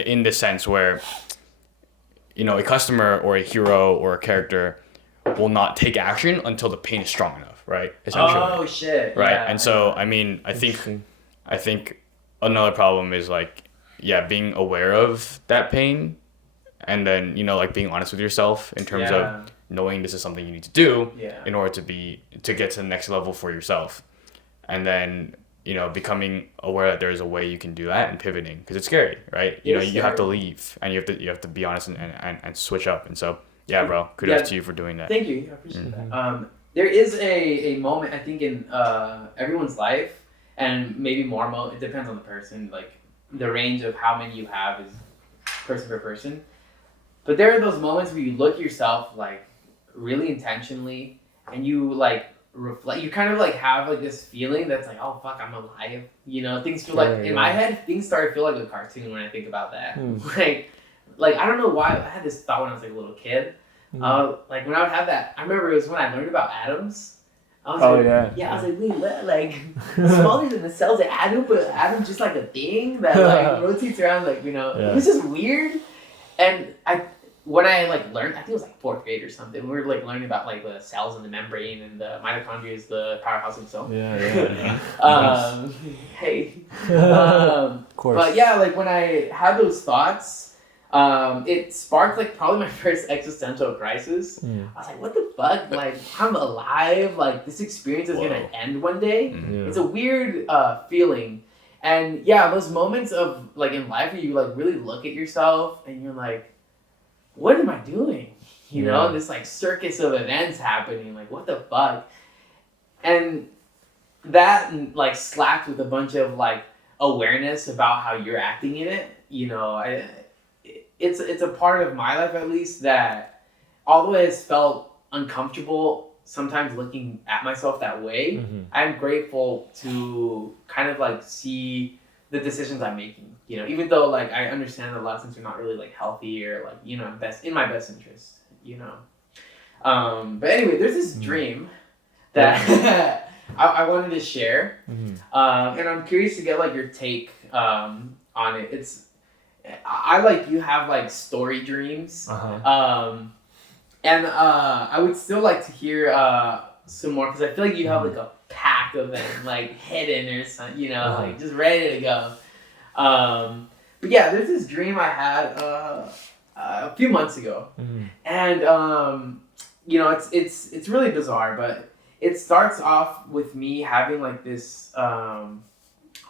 in the sense where, you know, a customer or a hero or a character will not take action until the pain is strong enough, right? Essentially. Oh shit! Right, Yeah, and so I mean, I think another problem is like, being aware of that pain, and then, you know, like being honest with yourself in terms of knowing this is something you need to do in order to get to the next level for yourself, and then, you know, becoming aware that there's a way you can do that and pivoting, because it's scary, right? You know, you have to leave and you have to be honest and switch up, and so bro, kudos to you for doing that. Thank you, I appreciate that. There is a moment, I think, in everyone's life, and maybe more. It depends on the person. Like the range of how many you have is person per person. But there are those moments where you look at yourself like really intentionally, and you like reflect. You kind of like have like this feeling that's like, oh fuck, I'm alive. You know, things feel like in my head, things start to feel like a cartoon when I think about that. Like I don't know why I had this thought when I was like a little kid. Like when I would have that, I remember it was when I learned about atoms. I was I was like, wait, what? Like smaller than the cells of atom, but atom's just like a thing that like rotates around, like, you know. It was just weird. And when I like learned, I think it was like 4th grade or something. We were like learning about like the cells and the membrane, and the mitochondria is the powerhouse of the cell. Hey. Of course. But yeah, like when I had those thoughts, it sparked like probably my first existential crisis. I was like, what the fuck? Like, I'm alive. Like, this experience is gonna end one day. It's a weird feeling. And those moments of like in life where you like really look at yourself and you're like, what am I doing? You know, this like circus of events happening. Like, what the fuck? And that like slapped with a bunch of like awareness about how you're acting in it. You know, it's a part of my life, at least, that although it has felt uncomfortable sometimes looking at myself that way, I'm grateful to kind of like see the decisions I'm making. You know, even though like I understand that a lot of things are not really like healthy or like, you know, in my best interest. You know, but anyway, there's this dream that I wanted to share, and I'm curious to get like your take on it. I like you have like story dreams, and I would still like to hear some more, because I feel like you have like a pack of them like hidden or something, you know, like just ready to go. But yeah, there's this dream I had a few months ago, and you know, it's really bizarre, but it starts off with me having like this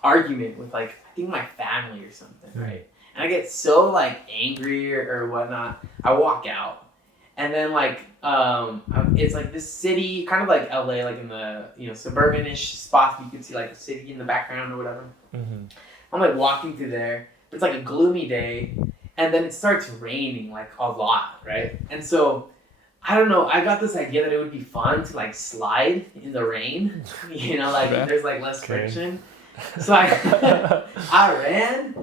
argument with like, I think my family or something, right? And I get so like angry or whatnot, I walk out. And then like, it's like this city, kind of like LA, like in the, you know, suburban-ish spots, you can see like the city in the background or whatever. I'm like walking through there, but it's like a gloomy day, and then it starts raining like a lot, right? And so, I don't know, I got this idea that it would be fun to like slide in the rain, you know, like there's like less friction. So I ran.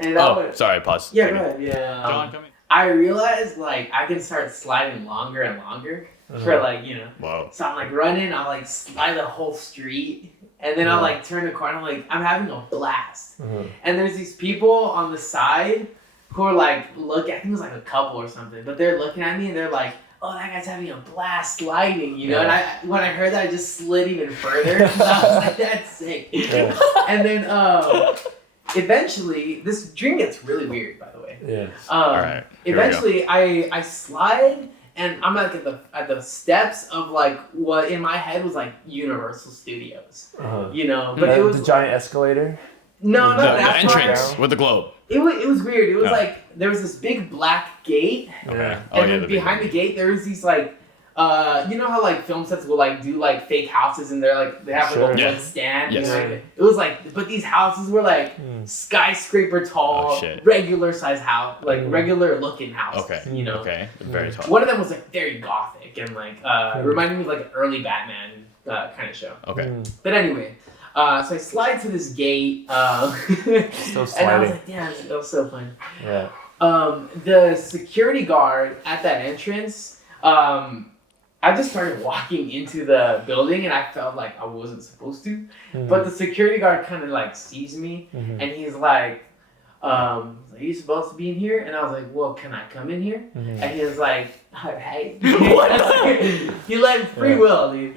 And sorry, pause. Yeah, go ahead. Yeah. John, come in. I realized like I can start sliding longer and longer for like, you know. Whoa. So I'm like running, I'll like slide the whole street, and then I'll like turn the corner, I'm like, I'm having a blast. And there's these people on the side who are like, I think it was like a couple or something, but they're looking at me and they're like, oh, that guy's having a blast sliding, you know? And when I heard that, I just slid even further. I was like, that's sick. And then eventually, this dream gets really weird, by the way. All right. Eventually, I slide, and I'm like at the steps of like what in my head was like Universal Studios, you know. But it was the giant escalator. No, the entrance with the globe. It was weird. It was like there was this big black gate, and then behind the gate there was these like, you know how like film sets will like do like fake houses, and they're like they have like a wood stand. Yes. It was like, but these houses were like skyscraper tall, regular size house, like regular looking houses. You know. Very tall. One of them was like very gothic and like reminded me of like an early Batman kind of show. But anyway. So I slide to this gate, Still sliding. and I was like, damn, that was so fun. The security guard at that entrance, I just started walking into the building and I felt like I wasn't supposed to. But the security guard kind of like sees me and he's like, are you supposed to be in here? And I was like, well, can I come in here? And he was like, all right. He let free will, dude.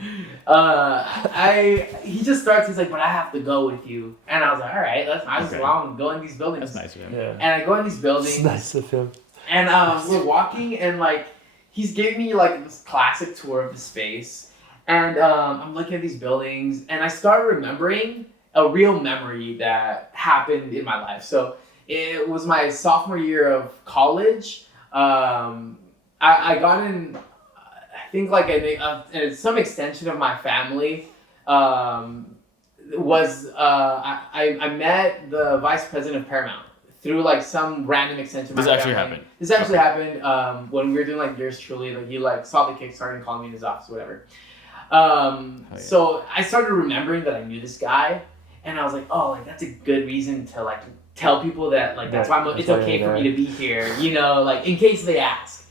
He just starts, he's like, but I have to go with you. And I was like, all right, that's nice. Well, I'm going to go in these buildings. That's nice of him. Yeah. And I go in these buildings. It's nice of him. And we're walking and like, he's giving me like this classic tour of the space. And I'm looking at these buildings and I start remembering a real memory that happened in my life. So it was my sophomore year of college. I got in, I think like some extension of my family I met the vice president of Paramount through like some random extension of my family. This actually happened when we were doing like yours truly. Like he like saw the Kickstarter and called me in his office, whatever. So I started remembering that I knew this guy, and I was like, oh, like that's a good reason to like tell people that like that's why it's okay for me to be here, you know, like in case they ask.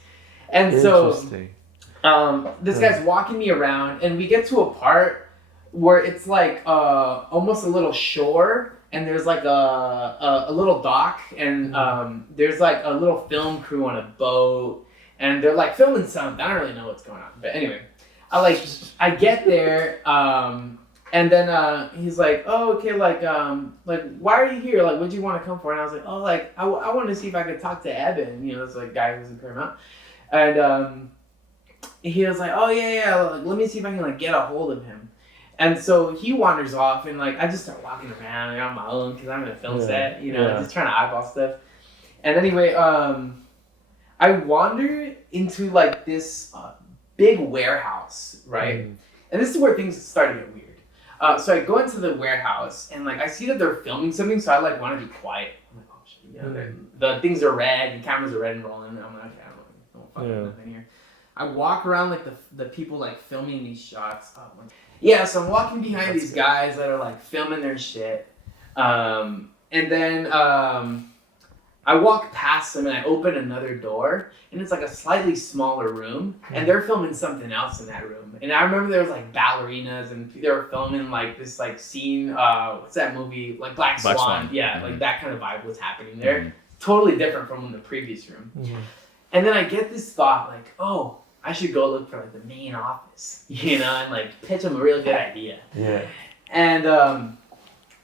And so this guy's walking me around, and we get to a part where it's like almost a little shore, and there's like a little dock, and there's like a little film crew on a boat, and they're like filming something. I don't really know what's going on, but anyway, I get there, and then he's like, oh, okay, like why are you here? Like, what do you want to come for? And I was like, oh, like I wanted to see if I could talk to Evan, you know, this like guy who's in Paramount, and he was like, oh yeah, like, let me see if I can like get a hold of him. And so he wanders off, and like I just start walking around on my own because I'm in a film set, you know, just trying to eyeball stuff. And anyway, I wander into like this big warehouse, right? And this is where things start to get weird. So I go into the warehouse, and like I see that they're filming something, so I like want to be quiet. I'm like, oh shit, you know, the things are red, the cameras are red and rolling. And I'm like, okay, don't fucking nothing here. I walk around like the people like filming these shots. Yeah, so I'm walking behind these guys that are like filming their shit. And then I walk past them and I open another door, and it's like a slightly smaller room, and they're filming something else in that room. And I remember there was like ballerinas, and they were filming like this like scene, what's that movie? Like Black Swan. Yeah, like that kind of vibe was happening there. Totally different from in the previous room. And then I get this thought like, oh, I should go look for like the main office, you know, and like pitch them a real good idea. Yeah. And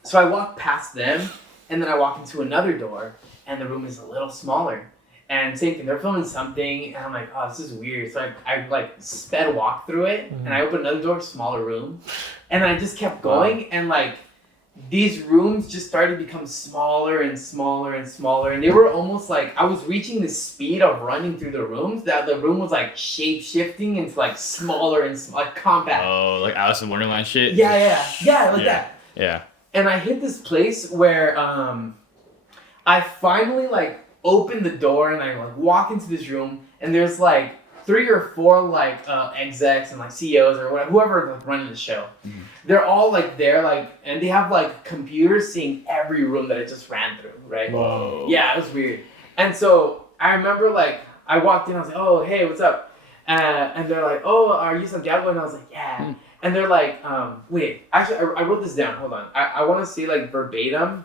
so I walk past them, and then I walk into another door, and the room is a little smaller. And same thing, they're filming something, and I'm like, oh, this is weird. So I like sped walk through it, and I opened another door, smaller room, and I just kept going, and like these rooms just started to become smaller and smaller and smaller, and they were almost like I was reaching the speed of running through the rooms that the room was like shape shifting into like smaller and like compact. Oh, like Alice in Wonderland shit. Yeah, like that. Yeah. And I hit this place where I finally like open the door, and I like walk into this room, and there's like 3 or 4 like execs and like CEOs or whatever, whoever like running the show. They're all like there, like, and they have like computers seeing every room that I just ran through, right? Whoa. Yeah, it was weird. And so I remember like I walked in, I was like, oh hey, what's up? And they're like, oh, are you Santiago? And I was like, yeah. And they're like, wait, actually I wrote this down. Hold on, I want to see like verbatim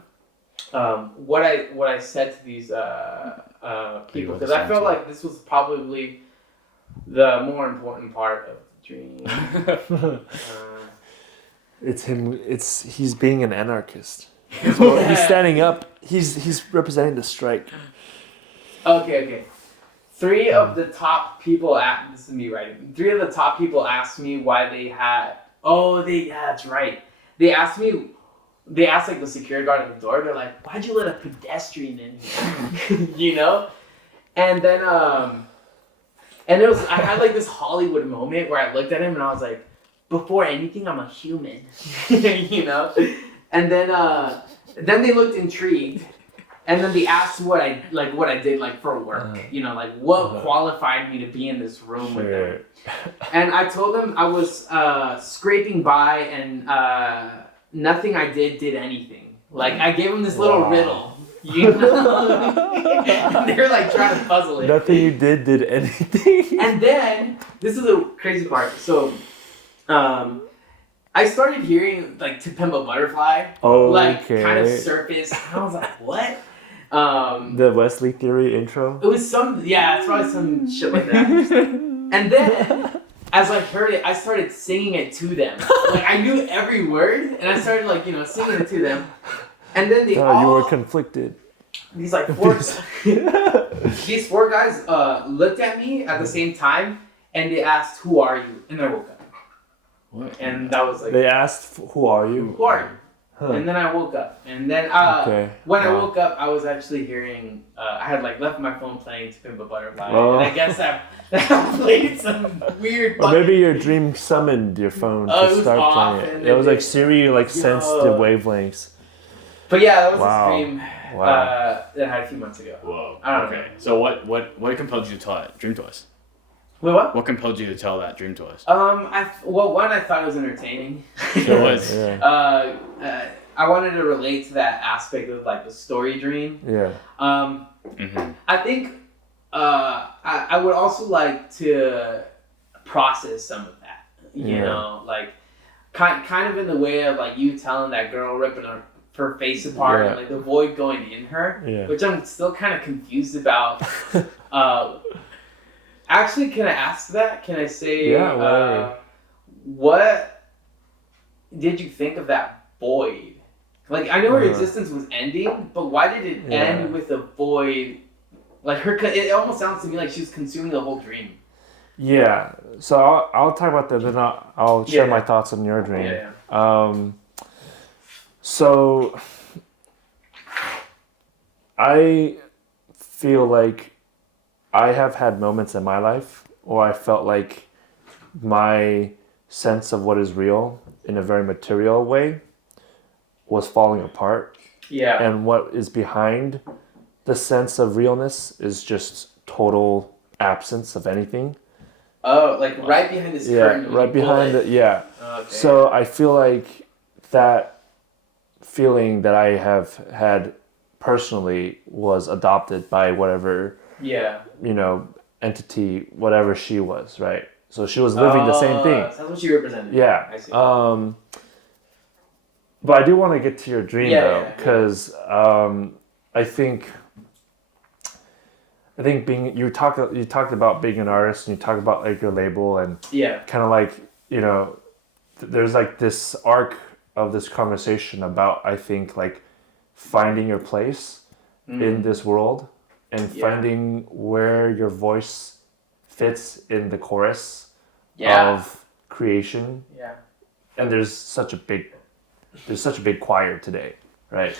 what I said to these people, because I felt like this was probably the more important part of the dream. It's him. He's being an anarchist. He's standing up. He's representing the strike. Okay. 3 of the top people this is me writing. 3 of the top people asked me why they had. That's right. They asked like the security guard at the door. They're like, why'd you let a pedestrian in here? You know? And then and I had like this Hollywood moment where I looked at him and I was like, before anything, I'm a human. You know? And then they looked intrigued, and then they asked what I did like for work. You know, like what qualified me to be in this room with them. And I told them I was scraping by, and nothing I did anything. Like I gave them this little riddle, You know? They're like trying to puzzle it. Nothing you did anything. And then this is the crazy part. So, I started hearing like To Pimp a Butterfly, like kind of surface. I was like, what? The Wesley Theory intro. It was it's probably some shit like that. And then, as I heard it, I started singing it to them. Like I knew every word, and I started like singing it to them. And then they all. You were conflicted. These like these four guys looked at me at the same time, and they asked, "Who are you?" And I woke up. What? And that was like. They asked, "Who are you?" Who are you? Huh. And then I woke up, and then when I woke up, I was actually hearing. I had like left my phone playing To Pimp a Butterfly, and I guess that played some weird. Or maybe your dream summoned your phone to start playing it. It was like Siri sensed the wavelengths. But yeah, that was a dream that I had a few months ago. Whoa. Okay. Know. So what compelled you to tell that dream to us? Wait, what? What compelled you to tell that dream to us? One, I thought it was entertaining. It was. Yeah. I wanted to relate to that aspect of like the story dream. Yeah. I think I would also like to process some of that. You know, like kind of in the way of like you telling that girl ripping her face apart and like the void going in her, which I'm still kind of confused about. Actually, can I ask that? Can I say, what did you think of that void? Like, I know her existence was ending, but why did it end with a void? Like, it almost sounds to me like she was consuming the whole dream. Yeah, so I'll talk about that, then I'll share my thoughts on your dream. So, I feel like I have had moments in my life where I felt like my sense of what is real in a very material way was falling apart. Yeah. And what is behind the sense of realness is just total absence of anything. Oh, like right behind this curtain. Yeah, right behind it. Yeah. Okay. So I feel like that feeling that I have had personally was adopted by whatever entity, whatever she was, right? So she was living the same thing. That's what she represented. Yeah. I see. But I do want to get to your dream though, because I think being you talked about being an artist, and you talked about like your label and kind of like there's like this arc of this conversation about I think like finding your place in this world and finding where your voice fits in the chorus of creation. Yeah. And there's such a big choir today, right?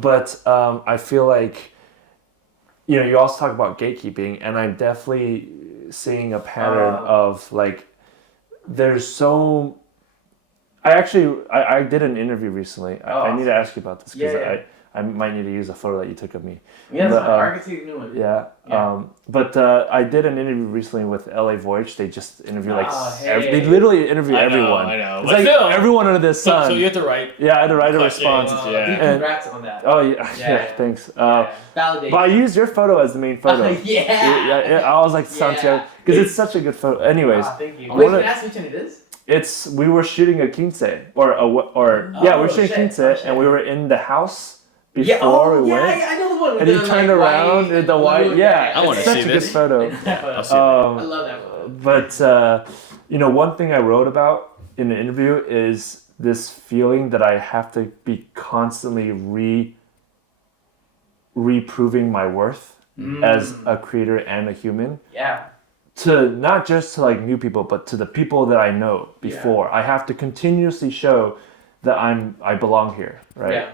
But I feel like you also talk about gatekeeping, and I'm definitely seeing a pattern of like there's so. I did an interview recently. I need to ask you about this because I might need to use a photo that you took of me. Yeah, I can take a new one. Yeah. But I did an interview recently with LA Voyage. They just interview they literally interview everyone. I know. It's like everyone under the sun. So you have to write. Yeah, I had to write a response. Congrats on that. Oh yeah, thanks. Validation. But I used your photo as the main photo. I was like Santiago because it's such a good photo. Anyways, thank you. Wait, can I ask which one it is? We were shooting a quince we were shooting quince and we were in the house before we went. I know the one. And he turned around with the white. I want to see this. Such a good photo. I love that photo. But one thing I wrote about in the interview is this feeling that I have to be constantly reproving my worth as a creator and a human. Yeah. To not just to like new people, but to the people that I know before. I have to continuously show that I belong here, right?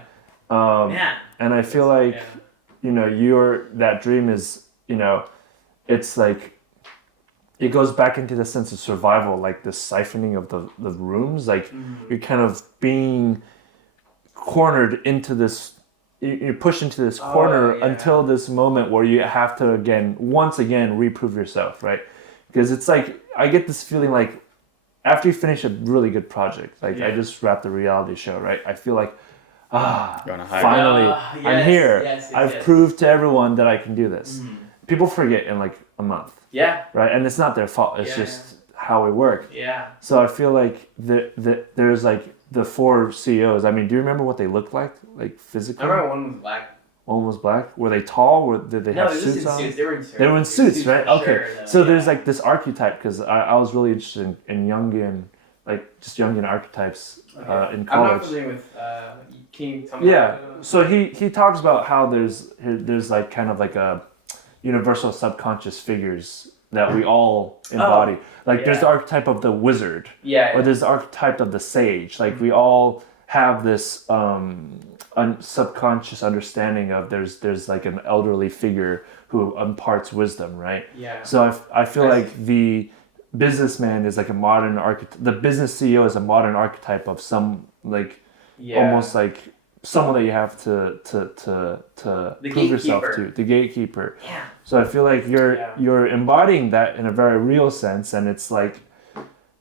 And I feel like that dream is it's like it goes back into the sense of survival, like the siphoning of the rooms, like you're kind of being cornered into this. You're pushed into this corner until this moment where you have to once again reprove yourself, right? Because it's like I get this feeling like after you finish a really good project, like I just wrapped a reality show, right? I feel like finally, I'm here. I've proved to everyone that I can do this. People forget in like a month. Yeah. Right, and it's not their fault. It's just how we work. Yeah. So I feel like there's like the 4 CEOs. I mean, do you remember what they looked like physically? I remember one was black. One was black. Were they tall? Did they have suits on? Suits. They were in suits. They were in suits, right? Okay. Sure, So there's like this archetype because I was really interested in Jungian, like just Jungian archetypes in college. I'm not familiar with. Can you tell me? Yeah. So he talks about how there's like kind of like a universal subconscious figures that we all embody. There's the archetype of the wizard. Yeah. Or there's the archetype of the sage. Like we all have this subconscious understanding of there's like an elderly figure who imparts wisdom, right? Yeah. So I feel like the businessman is like a modern archetype. The business CEO is a modern archetype of some almost like someone that you have to prove yourself to, the gatekeeper. Yeah. So I feel like you're embodying that in a very real sense, and it's like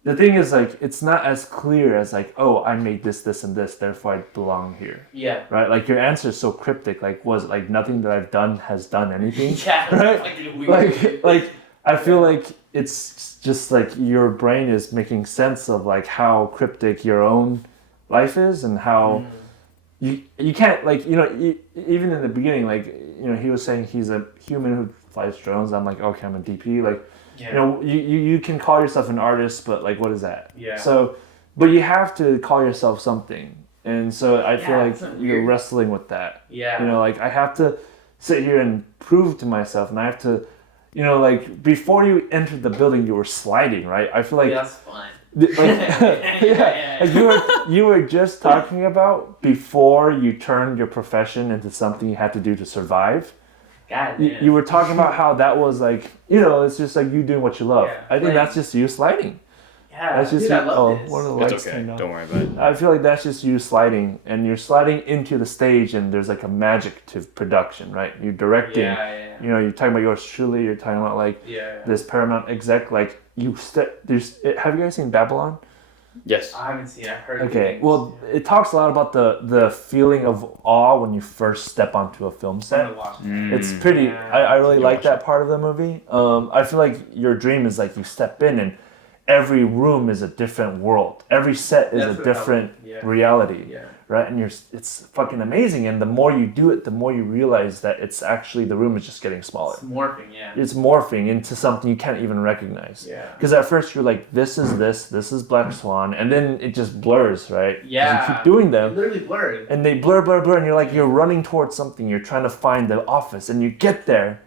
the thing is like it's not as clear as like, oh, I made this and this, therefore I belong here. Yeah. Right? Like your answer is so cryptic. Like was like nothing that I've done has done anything. Yeah. Right? Like I feel like it's just like your brain is making sense of like how cryptic your own life is and how you can't like even in the beginning like he was saying he's a human who flies drones. I'm like, okay, I'm a DP. Like you can call yourself an artist, but like what is that? Yeah. So but you have to call yourself something, and so I feel like you're wrestling with that. Yeah. Like I have to sit here and prove to myself, and I have to like before you entered the building you were sliding, right? I feel like that's fun. You were just talking about before you turned your profession into something you had to do to survive. God, you were talking about how that was like it's just like you doing what you love. I think that's just you sliding. Yeah, that's just I love this. One of the lights it's okay. Don't worry about it. I feel like that's just you sliding, and you're sliding into the stage, and there's like a magic to production, right? You're directing. Yeah. You're talking about yours truly. You're talking about like this Paramount exec. Like have you guys seen Babylon? Yes. I haven't seen it. I've heard. Okay. Well, it talks a lot about the feeling of awe when you first step onto a film set. It's pretty. I really like that part of the movie. I feel like your dream is like you step in and every room is a different world. Every set is a different reality, right? And it's fucking amazing. And the more you do it, the more you realize that it's actually the room is just getting smaller. It's morphing, It's morphing into something you can't even recognize. Yeah. Because at first you're like, this is Black Swan, and then it just blurs, right? Yeah. You keep doing them. It literally blurred. And they blur, and you're like, you're running towards something. You're trying to find the office, and you get there,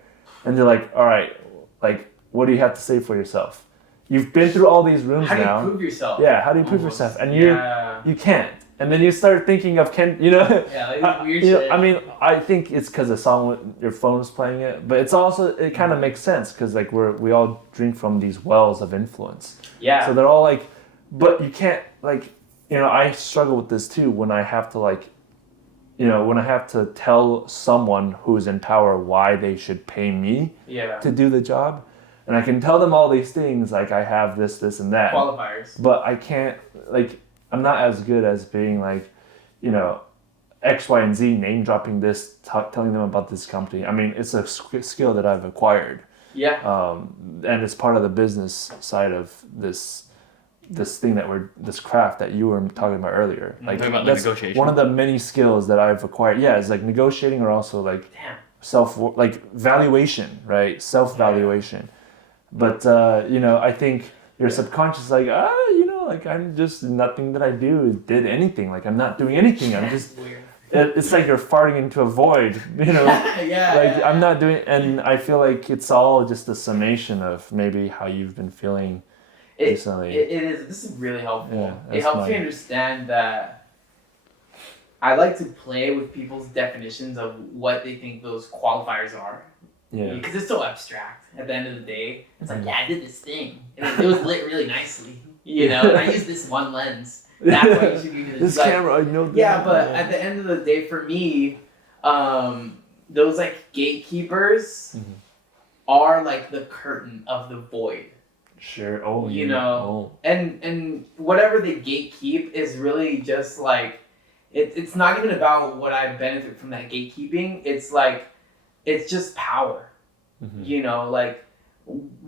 and they're like, all right, like, what do you have to say for yourself? You've been through all these rooms now. How do you prove yourself? Yeah, how do you prove yourself? And you can't. And then you start thinking of weird shit. I mean, I think it's because the song your phone's playing it, but it's also it kind of makes sense because like we all drink from these wells of influence. Yeah. So they're all like, but you can't like I struggle with this too when I have to like, when I have to tell someone who's in power why they should pay me to do the job. And I can tell them all these things, like I have this, and that. Qualifiers. But I can't, like, I'm not as good as being like, X, Y, and Z, name dropping this, telling them about this company. I mean, it's a skill that I've acquired. Yeah. And it's part of the business side of this thing this craft that you were talking about earlier. Like, talking about that's negotiation. one of the many skills that I've acquired. Yeah, it's like negotiating or also like valuation, right? Self-valuation. But, I think your subconscious is like, I'm just, nothing that I do did anything. Like, I'm not doing anything. I'm just, it's like you're farting into a void, I'm not doing, and I feel like it's all just a summation of maybe how you've been feeling recently. It is. This is really helpful. Yeah, it helps me understand that I like to play with people's definitions of what they think those qualifiers are. Yeah. Because it's so abstract. At the end of the day, it's like, I did this thing, and it was lit really nicely. And I used this one lens. That's why you should do this camera. I know. Yeah, but at the end of the day, for me, those like gatekeepers are like the curtain of the void. Sure. Oh, and whatever they gatekeep is really just like it's not even about what I benefit from that gatekeeping. It's like, it's just power. Mm-hmm. You know, like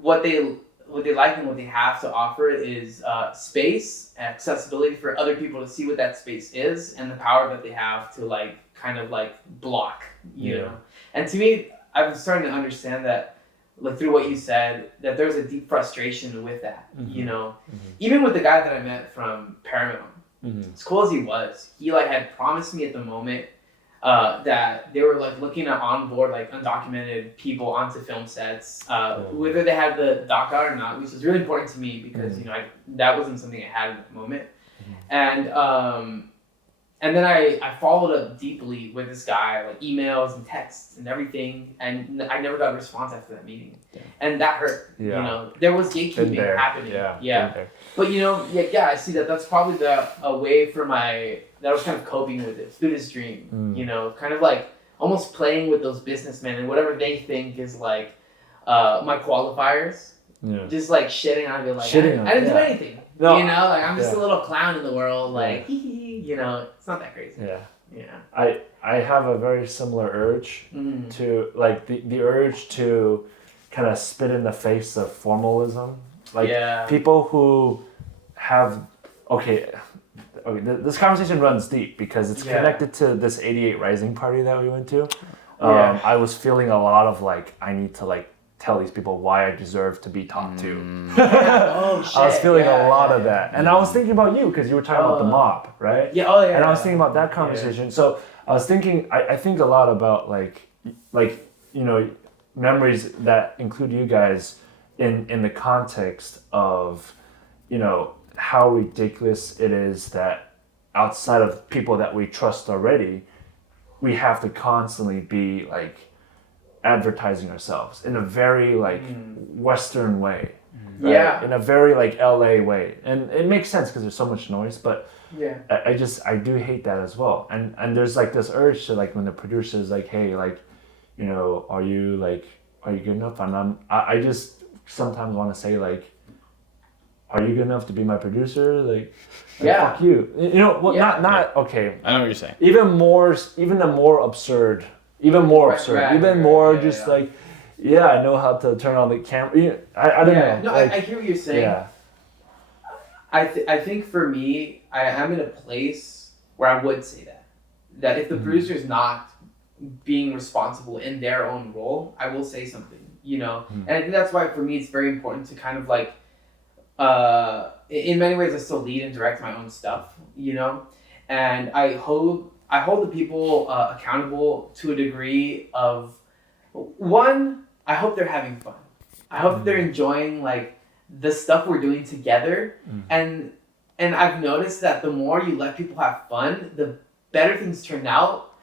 what they like and what they have to offer is space, accessibility for other people to see what that space is, and the power that they have to like kind of like block, you know. And to me, I'm starting to understand that, like through what you said, that there's a deep frustration with that, you know. Even with the guy that I met from Paramount, as cool as he was, he like had promised me at the moment that they were like looking to onboard like undocumented people onto film sets, whether they had the DACA or not, which was really important to me because you know that wasn't something I had at the moment, and then I followed up deeply with this guy, like emails and texts and everything, and I never got a response after that meeting, and that hurt. You know, there was gatekeeping happening. But you know, I see that that's probably a way for that I was kind of coping with it through this dream. You know, kind of like almost playing with those businessmen and whatever they think is like my qualifiers. Just like shitting on it, like I didn't do anything. No. You know, like I'm just a little clown in the world, like hee hee. You know, it's not that crazy. I have a very similar urge to like the urge to kind of spit in the face of formalism. Like people who have this conversation runs deep because it's connected to this 88 Rising party that we went to. I was feeling a lot of like I need to like tell these people why I deserve to be talked to. Oh shit. I was feeling a lot of that. And I was thinking about you because you were talking about the mob, right? And I was thinking about that conversation. So I was thinking, I think a lot about like, you know, memories that include you guys in the context of, you know, how ridiculous it is that outside of people that we trust already, we have to constantly be like, advertising ourselves in a very like Western way, right? In a very like LA way, and it makes sense because there's so much noise. But I do hate that as well. And there's like this urge to like when the producer is like, hey, like, you know, are you good enough? And I just sometimes want to say like, are you good enough to be my producer? Like fuck you. You know what? Not okay. I know what you're saying. Even the more absurd. Even more absurd. I know how to turn on the camera. I don't know. No, I hear what you're saying. Yeah. I think for me, I'm in a place where I would say that if the producer is not being responsible in their own role, I will say something, you know? And I think that's why for me it's very important to kind of like, in many ways I still lead and direct my own stuff, you know? And I hold the people accountable to a degree of, one, I hope they're having fun. I hope that they're enjoying like the stuff we're doing together. And I've noticed that the more you let people have fun, the better things turn out.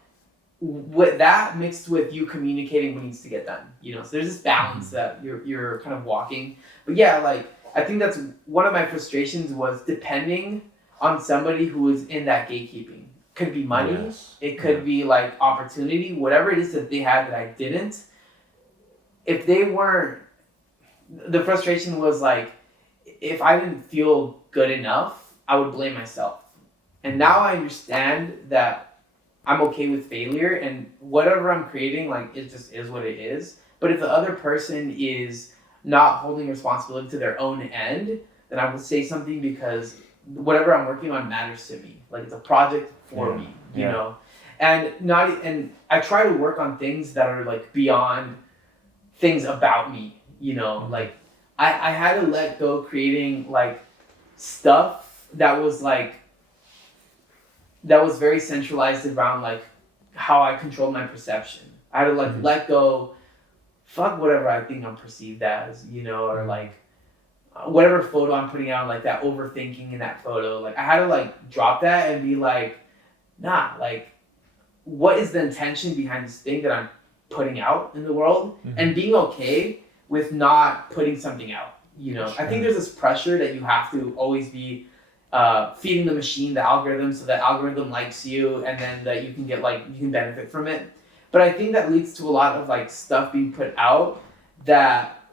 With that mixed with you communicating what needs to get done, you know. So there's this balance that you're kind of walking. But yeah, like I think that's one of my frustrations was depending on somebody who is in that gatekeeping. Could be money, it could be like opportunity, whatever it is that they had that I didn't. If they weren't, the frustration was like, if I didn't feel good enough, I would blame myself. And now I understand that I'm okay with failure and whatever I'm creating, like it just is what it is. But if the other person is not holding responsibility to their own end, then I will say something because whatever I'm working on matters to me. Like it's a project for me, you know, and I try to work on things that are like beyond things about me, you know, like I had to let go creating like stuff that was very centralized around like how I control my perception. I had to like let go, fuck whatever I think I'm perceived as, you know, or like whatever photo I'm putting out, like that overthinking in that photo, like I had to like drop that and be like, nah, like what is the intention behind this thing that I'm putting out in the world, and being okay with not putting something out, you know. I think there's this pressure that you have to always be feeding the machine, the algorithm, so that algorithm likes you and then that you can get like, you can benefit from it. But I think that leads to a lot of like stuff being put out that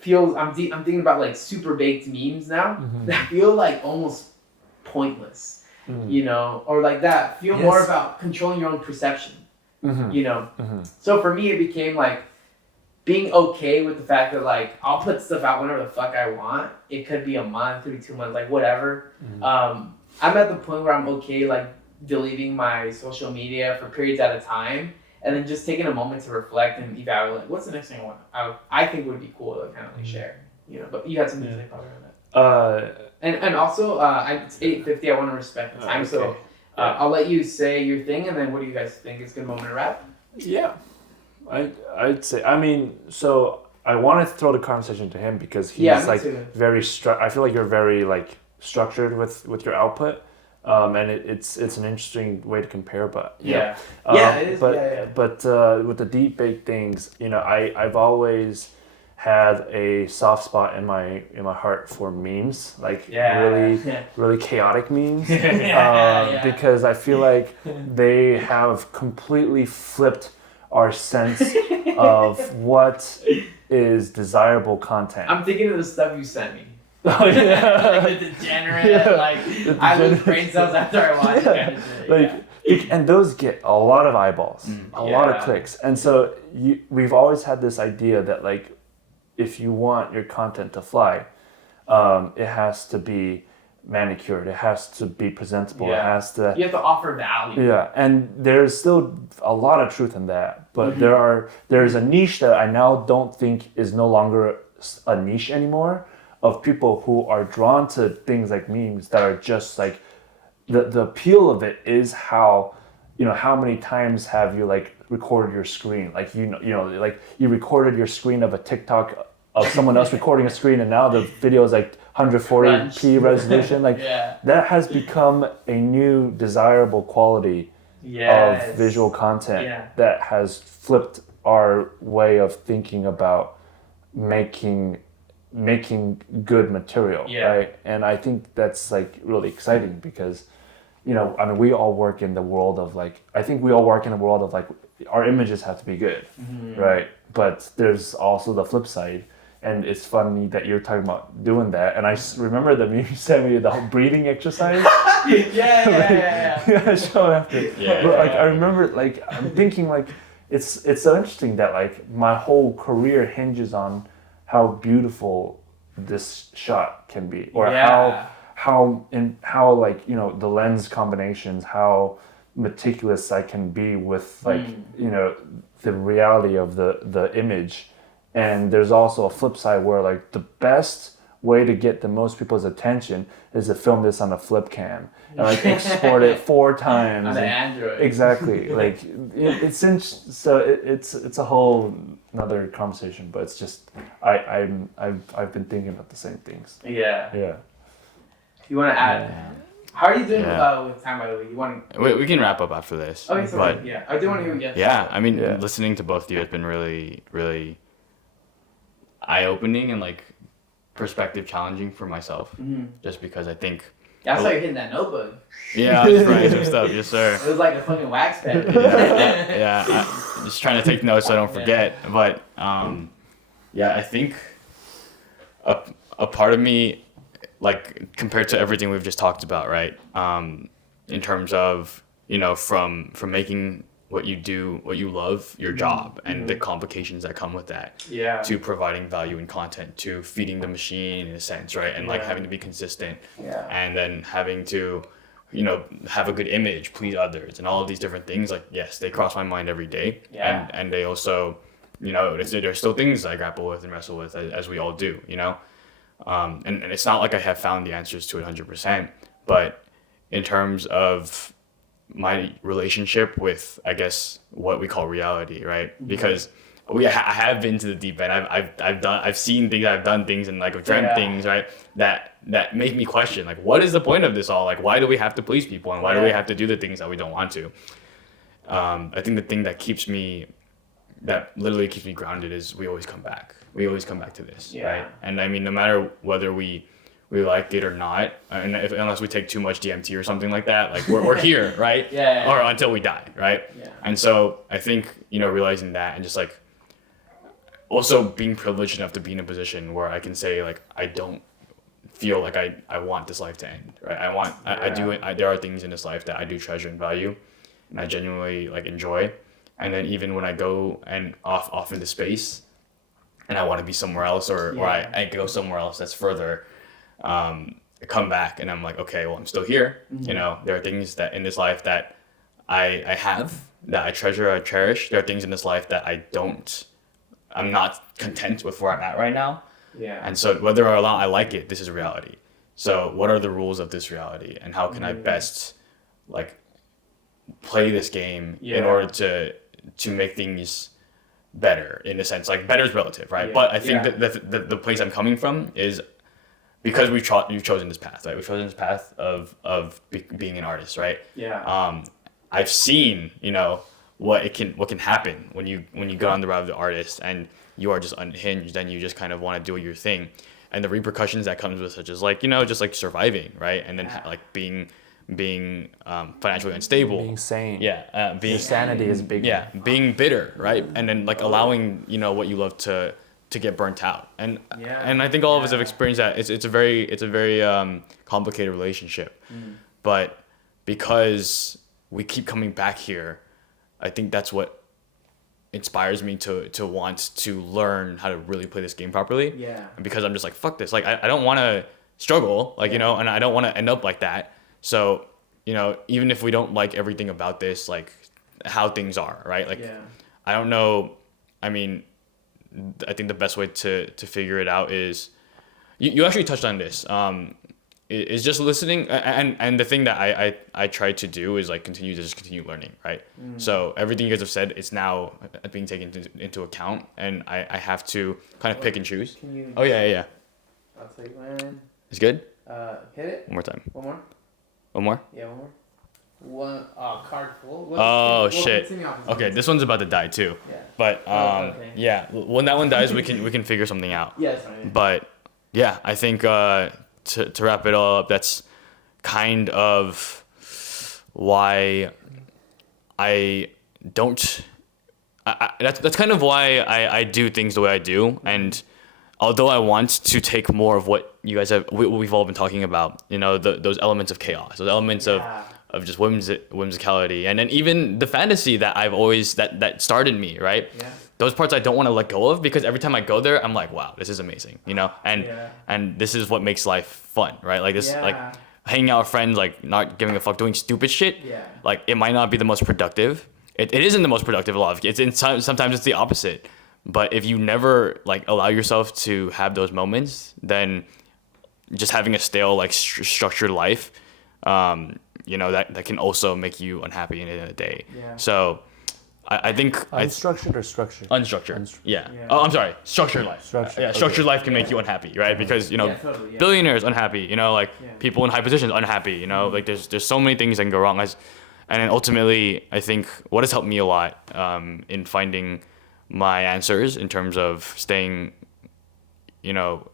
feels, I'm thinking about like super baked memes now that feel like almost pointless. you know, or like that. Feel more about controlling your own perception, you know. So for me, it became like being okay with the fact that like I'll put stuff out whenever the fuck I want. It could be a month, could be 2 months, like whatever. I'm at the point where I'm okay like deleting my social media for periods at a time, and then just taking a moment to reflect and evaluate like, what's the next thing I think would be cool to kind of like share, you know. But you had something to say probably on that. And also it's 8:50. I want to respect the time, okay. so I'll let you say your thing, and then what do you guys think? It's a good moment to wrap. Yeah, I'd say. I mean, so I wanted to throw the conversation to him because he's like very I feel like you're very like structured with your output. And it's an interesting way to compare, but it is. But with the deep bake things, you know, I've always had a soft spot in my heart for memes, like really chaotic memes, because I feel like they have completely flipped our sense of what is desirable content. I'm thinking of the stuff you sent me. Oh yeah, like the degenerate, like I lose brain cells after I watch it kind of shit. And those get a lot of eyeballs, a lot of clicks, and so we've always had this idea that like, if you want your content to fly, it has to be manicured, it has to be presentable, it has to. You have to offer value. Yeah, and there's still a lot of truth in that, but there's a niche that I now don't think is no longer a niche anymore, of people who are drawn to things like memes that are just like, the appeal of it is how, you know, how many times have you like recorded your screen, like you know like you recorded your screen of a TikTok of someone else recording a screen, and now the video is like 140p resolution, like that has become a new desirable quality of visual content that has flipped our way of thinking about making good material, right? And I think that's like really exciting because, you know, I mean, we all work in the world of like, I think we all work in a world of like, our images have to be good, right? But there's also the flip side, and it's funny that you're talking about doing that. And I remember the meme you sent me, the whole breathing exercise. Yeah, show after. But like, I remember, like, I'm thinking like, it's so interesting that like my whole career hinges on how beautiful this shot can be, or how like, you know, the lens combinations, how meticulous I can be with like, you know, the reality of the image. And there's also a flip side where like the best way to get the most people's attention is to film this on a flip cam and like export it 4 times on the Android. Exactly. Like it's a whole another conversation, but it's just I've been thinking about the same things. Yeah. You want to add? How are you doing with time, by the way? You want to? We can wrap up after this. Okay, so I do want to hear yes. Yeah, I mean, listening to both of you has been really, really eye-opening and like perspective challenging for myself. Just because I think. Yeah, I saw you hitting that notebook. Yeah, I was just writing some stuff. Yes, sir. It was like a fucking wax pen. I'm just trying to take notes so I don't forget. But I think a part of me, like compared to everything we've just talked about, right? In terms of, you know, from making what you do, what you love, your job, and the complications that come with that, to providing value and content, to feeding the machine in a sense, right? And like having to be consistent, and then having to, you know, have a good image, please others, and all of these different things. Like, yes, they cross my mind every day, and they also, you know, there's still things I grapple with and wrestle with, as we all do, you know. And it's not like I have found the answers to it 100%, but in terms of my relationship with, I guess, what we call reality, right? Because I have been to the deep end. I've seen things, I've done things, and like I've dreamt things, right? That make me question, like, what is the point of this all? Like, why do we have to please people, and why do we have to do the things that we don't want to? I think the thing that literally keeps me grounded is we always come back. We always come back to this, right? And I mean, no matter whether we like it or not, and unless we take too much DMT or something like that, like we're here, right? Or until we die, right? And so I think, you know, realizing that, and just like also being privileged enough to be in a position where I can say, like, I don't feel like I want this life to end, right? There are things in this life that I do treasure and value, and I genuinely like enjoy. And then even when I go and off into space, and I want to be somewhere else, or I go somewhere else that's further, I come back and I'm like, okay, well, I'm still here. Mm-hmm. You know, there are things that in this life that I have, that I treasure, I cherish. There are things in this life that I'm not content with where I'm at right now. Yeah. And so whether or not I like it, this is reality. So what are the rules of this reality, and how can I best like play this game in order to make things better, in a sense? Like, better is relative, right? But I think that the place I'm coming from is because you've chosen this path, right? We've chosen this path of being an artist, right? Yeah. I've seen, you know, what can happen when you go on the route of the artist and you are just unhinged and you just kind of want to do your thing, and the repercussions that comes with, such as like, you know, just like surviving, right? And then like being financially unstable, being sane. Being sanity is big. Being bitter, right? And then like allowing, you know, what you love to get burnt out. And I think all of us have experienced that. It's a very complicated relationship. But because we keep coming back here, I think that's what inspires me to want to learn how to really play this game properly. Yeah. Because I'm just like, fuck this. Like, I don't want to struggle, like, you know, and I don't want to end up like that. So, you know, even if we don't like everything about this, like how things are, right? Like, I don't know. I mean, I think the best way to figure it out is, you actually touched on this, is just listening. And the thing that I try to do is like continue learning, right? So everything you guys have said, it's now being taken into account, and I have to kind of pick and choose. Can you? Oh yeah. I'll take mine. It's good? Hit it. One more time. One more. One more? Yeah, one more. One card full. Oh shit. Okay, this one's about to die too. Yeah. But okay. yeah, when that one dies, we can figure something out. Yeah, sorry. But yeah, I think to wrap it all up, that's kind of why I don't. That's kind of why I do things the way I do. And although I want to take more of what you guys we've all been talking about, you know, those elements of chaos, those elements of just whimsicality, and then even the fantasy that I've always that started me, right? Yeah. Those parts I don't want to let go of, because every time I go there, I'm like, wow, this is amazing, you know, and this is what makes life fun, right? Like this, like hanging out with friends, like not giving a fuck, doing stupid shit. Yeah. Like, it might not be the most productive. It isn't the most productive a lot of it's sometimes it's the opposite. But if you never like allow yourself to have those moments, then just having a stale like structured life, you know, that can also make you unhappy in the day. Yeah. So I think Unstructured or structured? Unstructured. Yeah. Oh, I'm sorry. Structured life. Structured life can make you unhappy, right? Because, you know, billionaires unhappy, you know, like people in high positions unhappy, you know, like there's so many things that can go wrong. And then ultimately, I think what has helped me a lot in finding my answers in terms of staying, you know,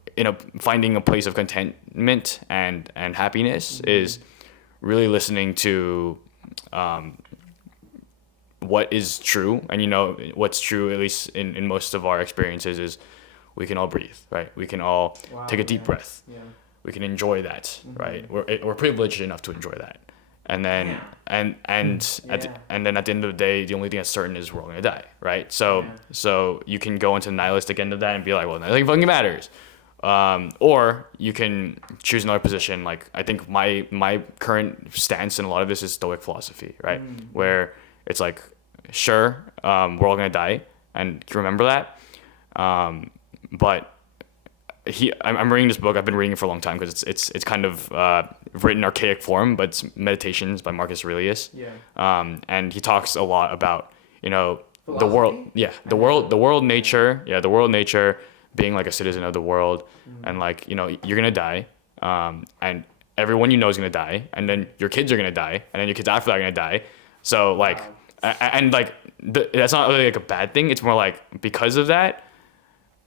finding a place of contentment and happiness is really listening to what is true. And, you know, what's true, at least in most of our experiences, is we can all breathe, right? We can all take a deep breath. Yeah. We can enjoy that, right? We're privileged enough to enjoy that. And then and then at the end of the day, the only thing that's certain is we're all gonna die, right? So you can go into the nihilistic end of that and be like, well, nothing fucking matters, or you can choose another position. Like, I think my current stance in a lot of this is Stoic philosophy, right? Where it's like, sure, we're all gonna die, and remember that, but I'm reading this book. I've been reading it for a long time because it's kind of written archaic form, but it's Meditations by Marcus Aurelius. Yeah. And he talks a lot about, you know, philosophy? the world, nature, being like a citizen of the world, and like, you know, you're gonna die, and everyone you know is gonna die, and then your kids are gonna die, and then your kids after that are gonna die. So like, and like that's not really like a bad thing. It's more like, because of that,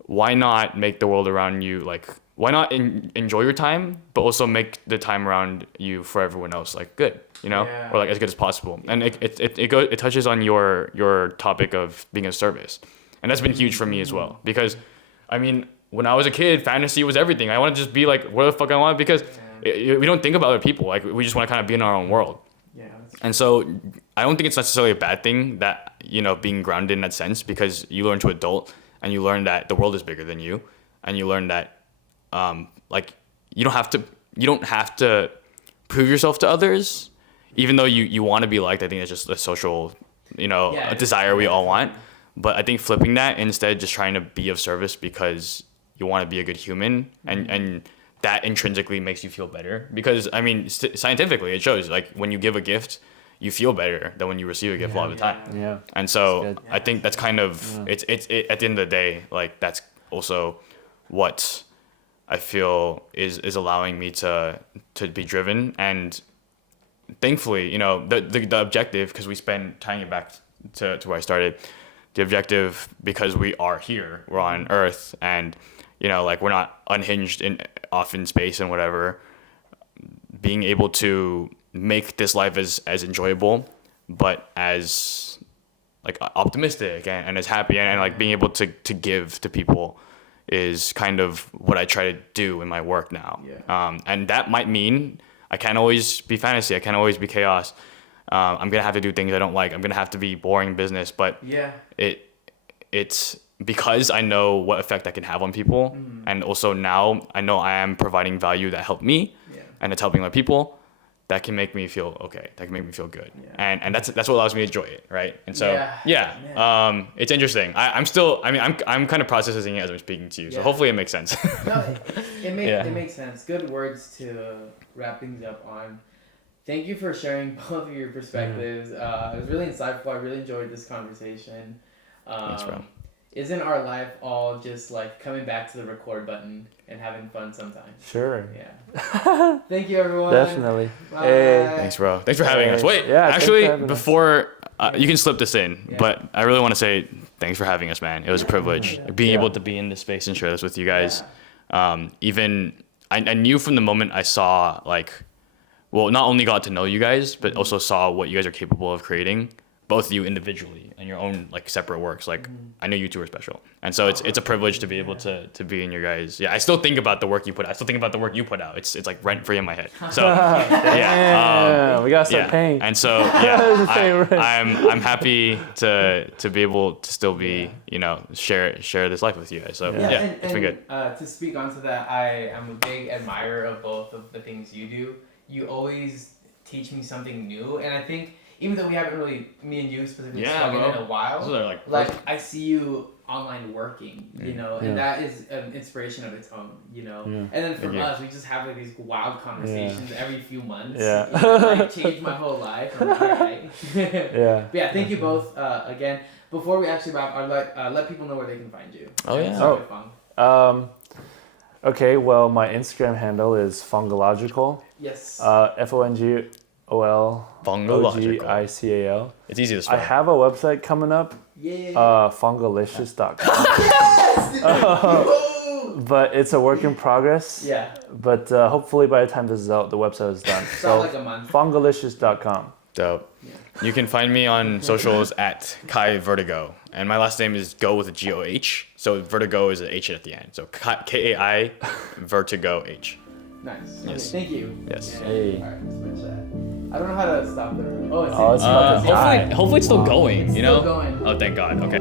why not make the world around you, like, why not enjoy your time, but also make the time around you for everyone else like good, you know, or like as good as possible. And it touches on your topic of being of service, and that's been huge for me as well, because I mean, when I was a kid, fantasy was everything. I want to just be like where the fuck I want because we don't think about other people. Like we just want to kind of be in our own world. Yeah. And so I don't think it's necessarily a bad thing that, being grounded in that sense, because you learn to adult and you learn that the world is bigger than you, and you learn that like you don't have to prove yourself to others, even though you want to be liked. I think it's just a social, a desire we all want. But I think flipping that, instead just trying to be of service because you want to be a good human, and that intrinsically makes you feel better. Because I mean, scientifically it shows, like when you give a gift, you feel better than when you receive a gift a lot of the time. Yeah. And so I think that's kind of it's at the end of the day, like that's also what I feel is allowing me to be driven. And thankfully, the objective, because we spend tying it back to where I started, the objective, because we are here, we're on Earth, and like we're not unhinged off in space and whatever, being able to make this life as enjoyable but as like optimistic and as happy and like being able to give to people is kind of what I try to do in my work now. And that might mean I can't always be fantasy, I can't always be chaos. I'm gonna have to do things I don't like. I'm gonna have to be boring business, but it's because I know what effect that can have on people, and also now I know I am providing value that helped me, and it's helping other people. That can make me feel okay. That can make me feel good, and that's what allows me to enjoy it, right? And so it's interesting. I'm kind of processing it as I'm speaking to you, so hopefully it makes sense. No, it makes sense. Good words to wrap things up on. Thank you for sharing both of your perspectives. It was really insightful. I really enjoyed this conversation. Thanks, bro. Isn't our life all just like coming back to the record button and having fun sometimes? Sure. Yeah. Thank you, everyone. Definitely. Bye. Hey. Thanks, bro. Thanks for having us. Wait, Yeah, actually, thanks for before you can slip this in, but I really want to say thanks for having us, man. It was a privilege being able to be in this space and share this with you guys. Even I knew from the moment I saw not only got to know you guys, but also saw what you guys are capable of creating, both of you individually and your own like separate works. Like I know you two are special, and so it's a privilege to be able to be in your guys. I still think about the work you put out. I still think about the work you put out. It's like rent free in my head. So we gotta start paying. And so I'm happy to be able to still be share this life with you guys. So it's been good. To speak onto that, I am a big admirer of both of the things you do. You always teach me something new, and I think even though we haven't really, me and you specifically, spoken in a while, like I see you online working, and that is an inspiration of its own, And then for us, we just have like these wild conversations every few months. Like changed my whole life. I'm like, all right. But thank you both again. Before we actually wrap, I'd let people know where they can find you. Okay, well, my Instagram handle is Fongological. Yes. FONGOL. Fongological. It's easy to spell. I have a website coming up. Fongolicious.com. But it's a work in progress. But hopefully by the time this is out, the website is done. So like a month. Fongolicious.com. Dope. You can find me on socials at Kai Vertigo, and my last name is Go with a G-O-H. So Vertigo is an H at the end. So Kai Vertigo H. Nice. Yes. Thank you. Yes. Hey. All right, let's finish that. I don't know how to stop the. It's about to die. Hopefully it's still going. It's still going. Oh, thank God. Okay.